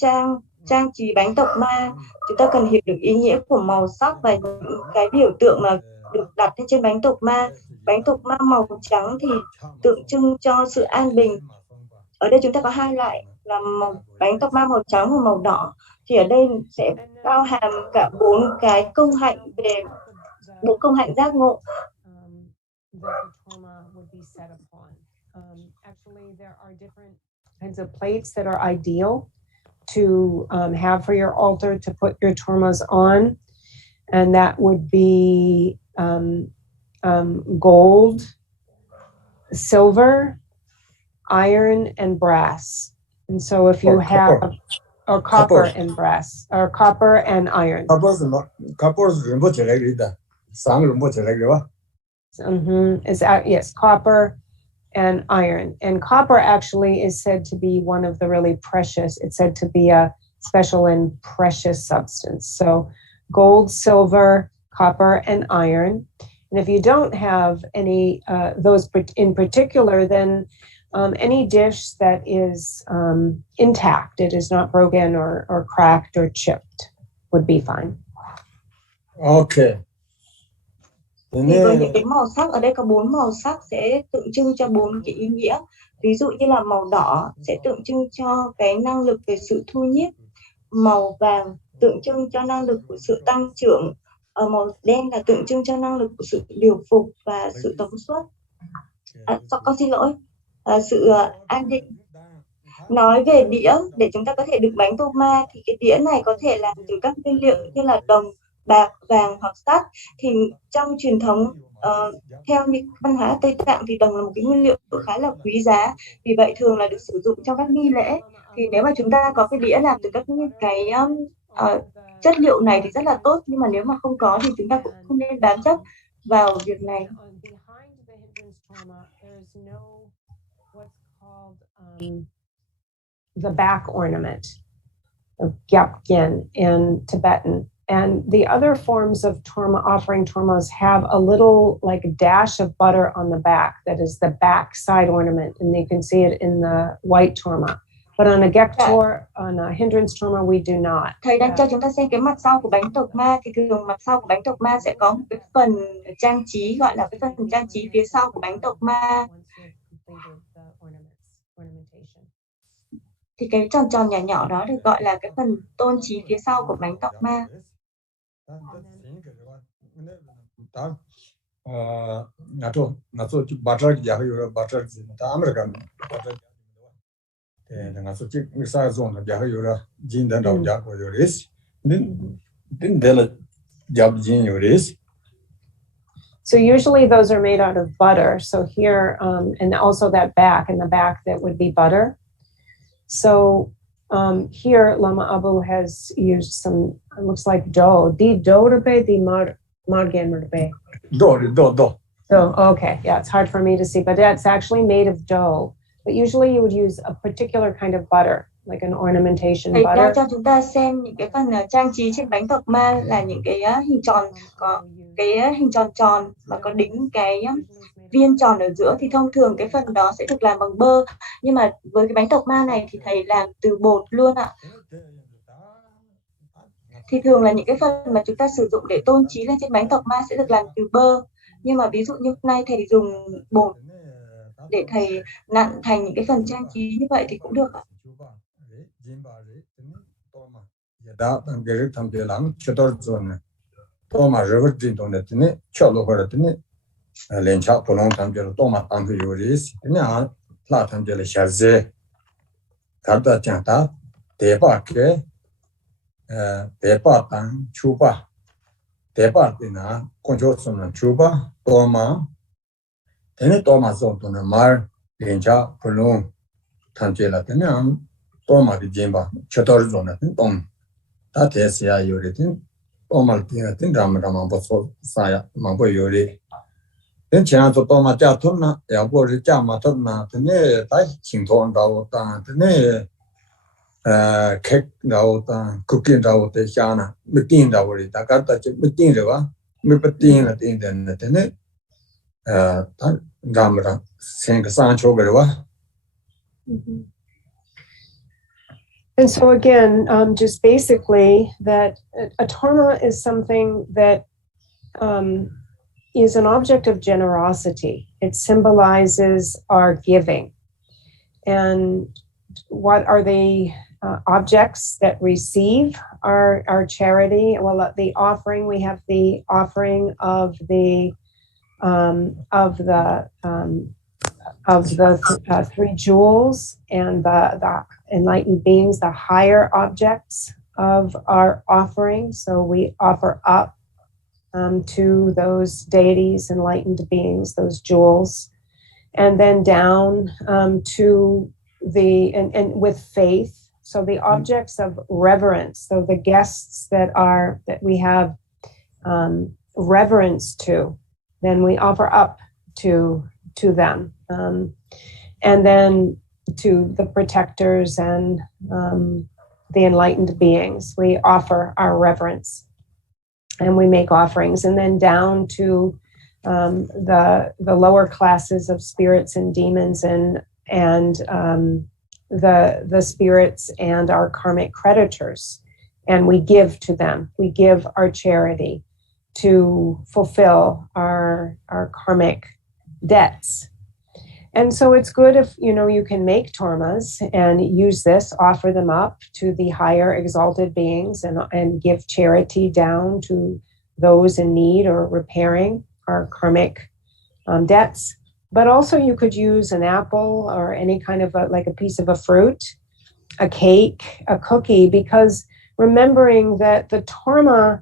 trang trí bánh tộc ma, chúng ta cần hiểu được ý nghĩa của màu sắc và những cái biểu tượng mà được đặt trên bánh tộc ma. Bánh tộc ma màu trắng thì tượng trưng cho sự an bình. Ở đây chúng ta có 2 loại là bánh tộc ma màu trắng và màu đỏ. Thì ở đây sẽ bao hàm cả 4 cái công hạnh về 4 công hạnh giác ngộ. Actually, there are different kinds of plates that are ideal to have for your altar to put your tormas on, and that would be gold, silver, iron, and brass. And so if you have copper and brass, or copper and iron. Yes, copper and iron. And copper actually is said to be one of the really precious, it's said to be a special and precious substance. So gold, silver, copper, and iron. And if you don't have any those in particular, then any dish that is intact, it is not broken or cracked or chipped, would be fine. Okay. Thì với những cái màu sắc, ở đây có 4 màu sắc sẽ tượng trưng cho 4 cái ý nghĩa. Ví dụ như là màu đỏ sẽ tượng trưng cho cái năng lực về sự thu nhiếp, màu vàng tượng trưng cho năng lực của sự tăng trưởng, màu đen là tượng trưng cho năng lực của sự điều phục và sự thống suất. Con xin lỗi, sự an định. Nói về đĩa, để chúng ta có thể đựng bánh Torma thì cái đĩa này có thể làm từ các nguyên liệu như là đồng, bạc, vàng hoặc sắt. Thì trong truyền thống theo những văn hóa Tây Tạng thì đồng là một cái nguyên liệu khá là quý giá, vì vậy thường là được sử dụng trong các nghi lễ. Thì nếu mà chúng ta có cái đĩa làm từ các cái chất liệu này thì rất là tốt, nhưng mà nếu mà không có thì chúng ta cũng không nên bám chấp vào việc này. The back ornament of gyapgyen in Tibetan. And the other forms of torma, offering tormas, have a little like dash of butter on the back that is the back side ornament, and you can see it in the white torma. But on a gektor, on a hindrance torma, we do not. Thầy đang cho chúng ta xem cái mặt sau của bánh tộc ma. Thì thường mặt sau của bánh tộc ma sẽ có một cái phần trang trí, gọi là cái phần trang trí phía sau của bánh tộc ma. Thì cái tròn tròn nhỏ nhỏ đó được gọi là cái phần tôn trí phía sau của bánh tộc ma. So usually those are made out of butter. So here, and also that back, in the back that would be butter. So here, Lama Abao has used some, it looks like dough. Di dough rebe, di margen rebe. Dough. So, okay, yeah, it's hard for me to see, but it's actually made of dough. But usually you would use a particular kind of butter, like an ornamentation butter. butter. Cho chúng ta xem những cái phần trang trí trên bánh tộc ma là những cái hình tròn, có cái hình tròn tròn và có đính cái viên tròn ở giữa, thì thông thường cái phần đó sẽ được làm bằng bơ, nhưng mà với cái bánh tộc ma này thì thầy làm từ bột luôn ạ. Thì thường là những cái phần mà chúng ta sử dụng để tôn trí lên trên bánh tộc ma sẽ được làm từ bơ, nhưng mà ví dụ như hôm nay thầy dùng bột để thầy nặn thành những cái phần trang trí như vậy thì cũng được ạ. Torma river drinton that in it, Cholo Horatini, Lencha Polon Tamjel, Toma Tampu Yuris, Platamjel Shaze, Karda Chanta, Deba Ke, Deba Tan, Chuba, Deba Dina, Conjosum Chuba, Torma, then Toma Zotun, Mar, Lencha Polon Tamjela, then Torma di Jimba, Chatorzona, Tom, that is ya Yuritin. Torma tin ram boso saya mambo yori den chen to toma ja thona ya bo ri ja ma thona ne tai ching thon da ta ne kek da ta cooking da te sha na mi tin da ri ta ka ta mi tin re ba mi pa tin na tin den ne ta ram sen ka san cho ge wa. And so again, just basically that a torma is something that is an object of generosity. It symbolizes our giving. And what are the objects that receive our charity? Well, the offering, we have the offering of the three jewels and the enlightened beings, the higher objects of our offering. So we offer up to those deities, enlightened beings, those jewels, and then down to the, and with faith. So the objects of reverence, so the guests that we have reverence to, then we offer up to them. And then to the protectors and the enlightened beings, we offer our reverence and we make offerings. And then down to the lower classes of spirits and demons and the spirits and our karmic creditors. And we give to them. We give our charity to fulfill our karmic debts. And so it's good if, you can make tormas and use this, offer them up to the higher exalted beings and give charity down to those in need or repairing our karmic debts. But also you could use an apple or any kind of like a piece of a fruit, a cake, a cookie, because remembering that the torma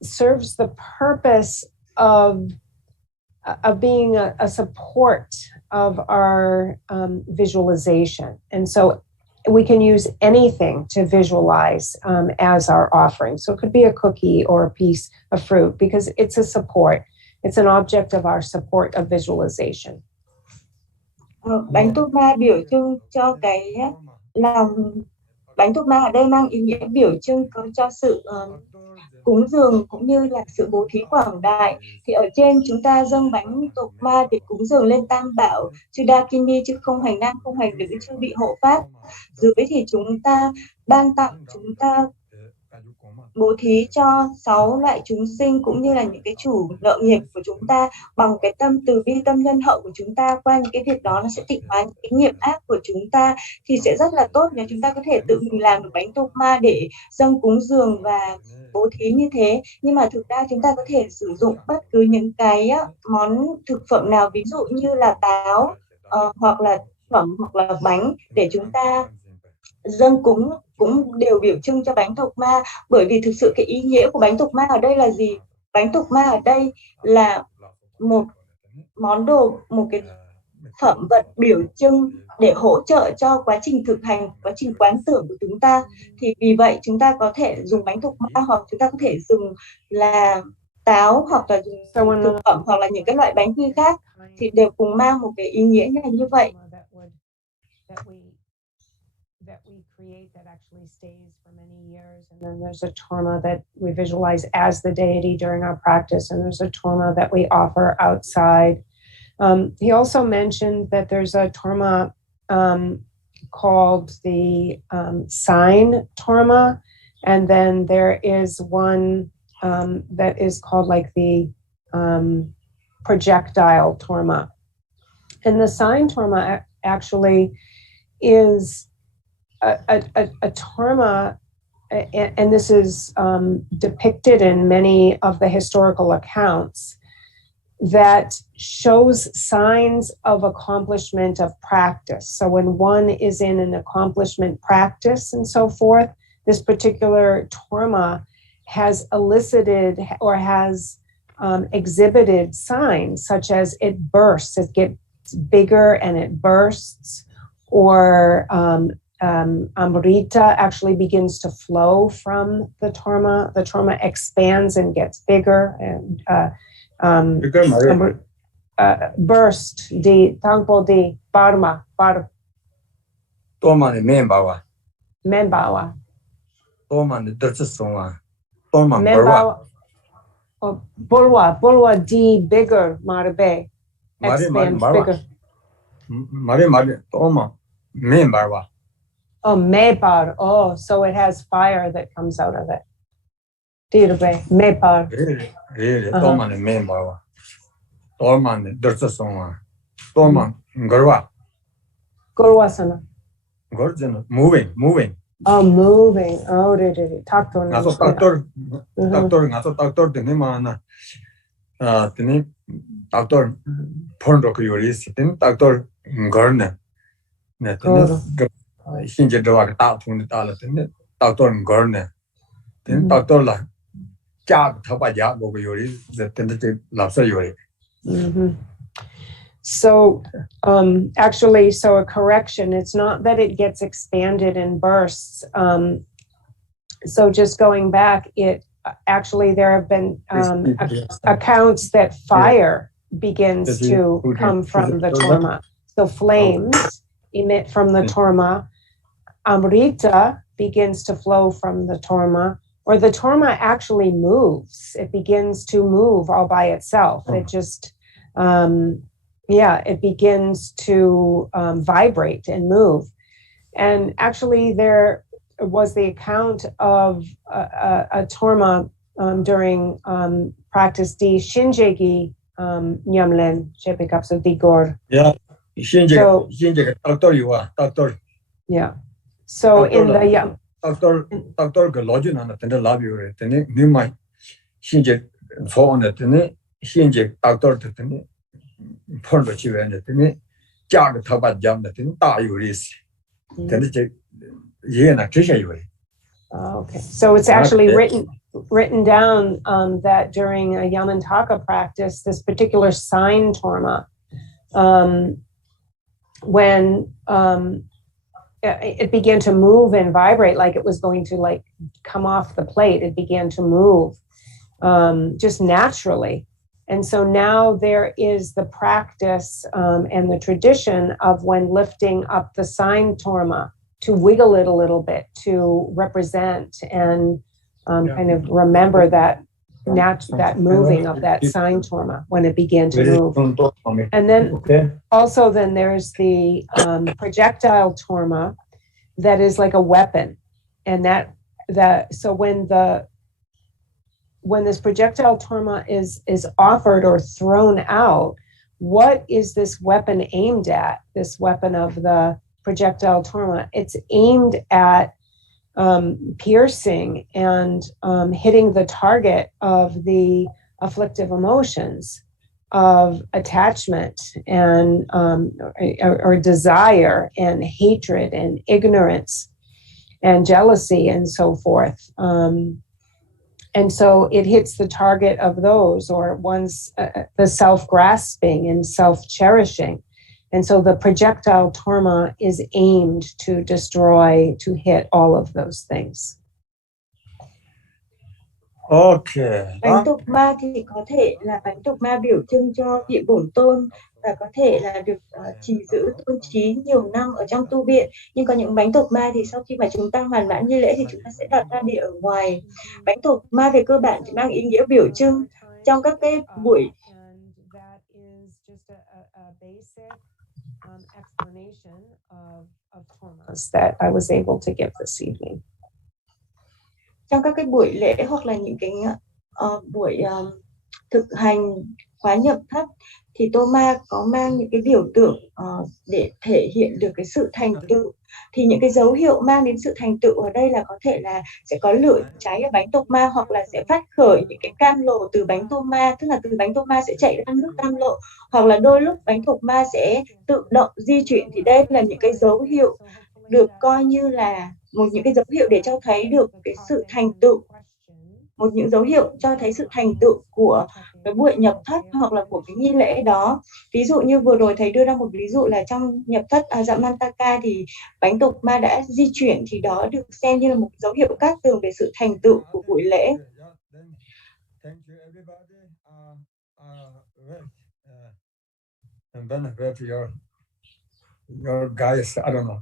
serves the purpose of being a support of our visualization. And so we can use anything to visualize as our offering. So it could be a cookie or a piece of fruit because it's a support. It's an object of our support of visualization. Bánh Torma biểu trưng cho cái lòng, bánh Torma ở đây mang ý nghĩa biểu trưng cho sự cúng dường cũng như là sự bố thí quảng đại. Thì ở trên chúng ta dâng bánh Torma để cúng dường lên Tam Bảo, chư Dakini, chư không hành nam, không hành nữ, chư vị hộ pháp. Dưới thì chúng ta ban tặng, chúng ta bố thí cho 6 loại chúng sinh cũng như là những cái chủ nợ nghiệp của chúng ta bằng cái tâm từ bi, tâm nhân hậu của chúng ta. Qua những cái việc đó nó sẽ tịnh hóa những cái nghiệp ác của chúng ta, thì sẽ rất là tốt nếu chúng ta có thể tự mình làm được bánh Torma để dâng cúng dường và bố thí như thế. Nhưng mà thực ra chúng ta có thể sử dụng bất cứ những cái món thực phẩm nào, ví dụ như là táo hoặc là phẩm hoặc là bánh để chúng ta dâng cúng cũng đều biểu trưng cho bánh Torma. Bởi vì thực sự cái ý nghĩa của bánh Torma ở đây là gì? Bánh Torma ở đây là một món đồ, một cái phẩm vật biểu trưng để hỗ trợ cho quá trình thực hành, quá trình quán tưởng của chúng ta. Thì vì vậy chúng ta có thể dùng bánh Torma hoặc chúng ta có thể dùng là táo hoặc là dùng thực phẩm hoặc là những cái loại bánh quy khác, thì đều cùng mang một cái ý nghĩa như vậy. That we create that actually stays for many years. And then there's a torma that we visualize as the deity during our practice. And there's a torma that we offer outside. He also mentioned that there's a torma called the sign torma. And then there is one that is called like the projectile torma. And the sign torma actually is a torma and this is depicted in many of the historical accounts, that shows signs of accomplishment of practice. So when one is in an accomplishment practice and so forth, this particular Torma has elicited or has exhibited signs such as it bursts, it gets bigger and it bursts, or Amrita actually begins to flow from the Torma. The Torma expands and gets bigger, and burst di tangpo di parma par Torma ni membawa. menbawa Torma ni dersonga. Torma berwa. menbawa or bulwa di bigger marbe expands bigger. Mari Torma membawa. Oh, mepar. Oh, so it has fire that comes out of it. Dirbe mepar. Really, Torma ni membawa. Torma ni dersonga. Torma berwa. Gurwasana. Gorjana moving. Oh, moving. Oh, talk to Ngaso doctor dene mana. Tini doctor phondo ko yoris tin doctor gorne. Ne tini hinje dawa ta thun ta la tin doctor gorne. Tin doctor la cha thaba ja go yori tin te lapsa yori. So actually, so a correction, it's not that it gets expanded and bursts. So just going back, it actually, there have been accounts that fire begins to come from the Torma. So flames emit from the Torma. Amrita begins to flow from the Torma, or the Torma actually moves. It begins to move all by itself. It just, it begins to vibrate and move. And actually there was the account of a Torma during practice di Shinjegi Nyamlen Shepikapso di Gor. Yeah, Shinjegi doctor. Yeah. So in the doctor ke lojin na tende lab yore tene nimai Shinjegi phone tene Shinjegi doctor tene phondo chiwen tene ja ge thaba jam tene ta yore si tene je ye na tisha yore. Okay, so it's actually written down that during a Yamantaka practice, this particular sign Torma, when it began to move and vibrate like it was going to like come off the plate, it began to move just naturally. And so now there is the practice and the tradition of when lifting up the sign Torma, to wiggle it a little bit, to represent and kind of remember that moving of that sign Torma when it began to move. And then also then there's the projectile Torma that is like a weapon. And so when this projectile Torma is offered or thrown out, what is this weapon aimed at? This weapon of the projectile Torma, it's aimed at piercing and hitting the target of the afflictive emotions of attachment and or desire and hatred and ignorance and jealousy and so forth. And so it hits the target of those, or one's the self-grasping and self-cherishing. And so the projectile Torma is aimed to destroy, to hit all of those things. Okay. Bánh tục ma thì có thể là bánh tục ma biểu trưng cho vị bổn tôn và có thể là được trì giữ tôn trí nhiều năm ở trong tu viện. Nhưng có những bánh tục ma thì sau khi mà chúng ta hoàn mãn nghi lễ thì chúng ta sẽ đặt ra địa ở ngoài. Bánh tục ma về cơ bản thì mang ý nghĩa biểu trưng trong các cái buổi explanation of Tormas that I was able to give this evening. Trong các cái buổi lễ hoặc là những cái buổi thực hành khóa nhập thất thì Torma có mang những cái biểu tượng để thể hiện được cái sự thành tựu. Thì những cái dấu hiệu mang đến sự thành tựu ở đây là có thể là sẽ có lửa cháy ở bánh Torma, hoặc là sẽ phát khởi những cái cam lộ từ bánh Torma, tức là từ bánh Torma sẽ chảy ra nước cam lộ, hoặc là đôi lúc bánh Torma sẽ tự động di chuyển. Thì đây là những cái dấu hiệu được coi như là những cái dấu hiệu để cho thấy được cái sự thành tựu, những dấu hiệu cho thấy sự thành tựu của cái buổi nhập thất hoặc là của cái nghi lễ đó. Ví dụ như vừa rồi thầy đưa ra một ví dụ là trong nhập thất Mantaka thì bánh Torma đã di chuyển, thì đó được xem như là một dấu hiệu cát tường về sự thành tựu của buổi lễ. Thank you everybody. And then your guys, I don't know.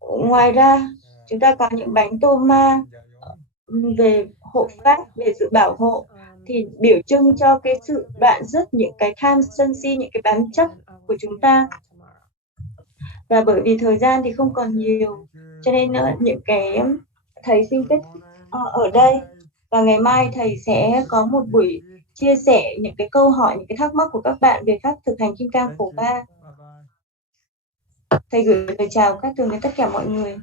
Ngoài ra chúng ta có những bánh Torma về hộ pháp, về sự bảo hộ, thì biểu trưng cho cái sự đoạn dứt những cái tham sân si, những cái bám chấp của chúng ta. Và bởi vì thời gian thì không còn nhiều, cho nên những cái thầy xin kết ở đây, và ngày mai thầy sẽ có một buổi chia sẻ những cái câu hỏi, những cái thắc mắc của các bạn về pháp thực hành Kim Cang Phổ 3. Thầy gửi lời chào các tường đến tất cả mọi người.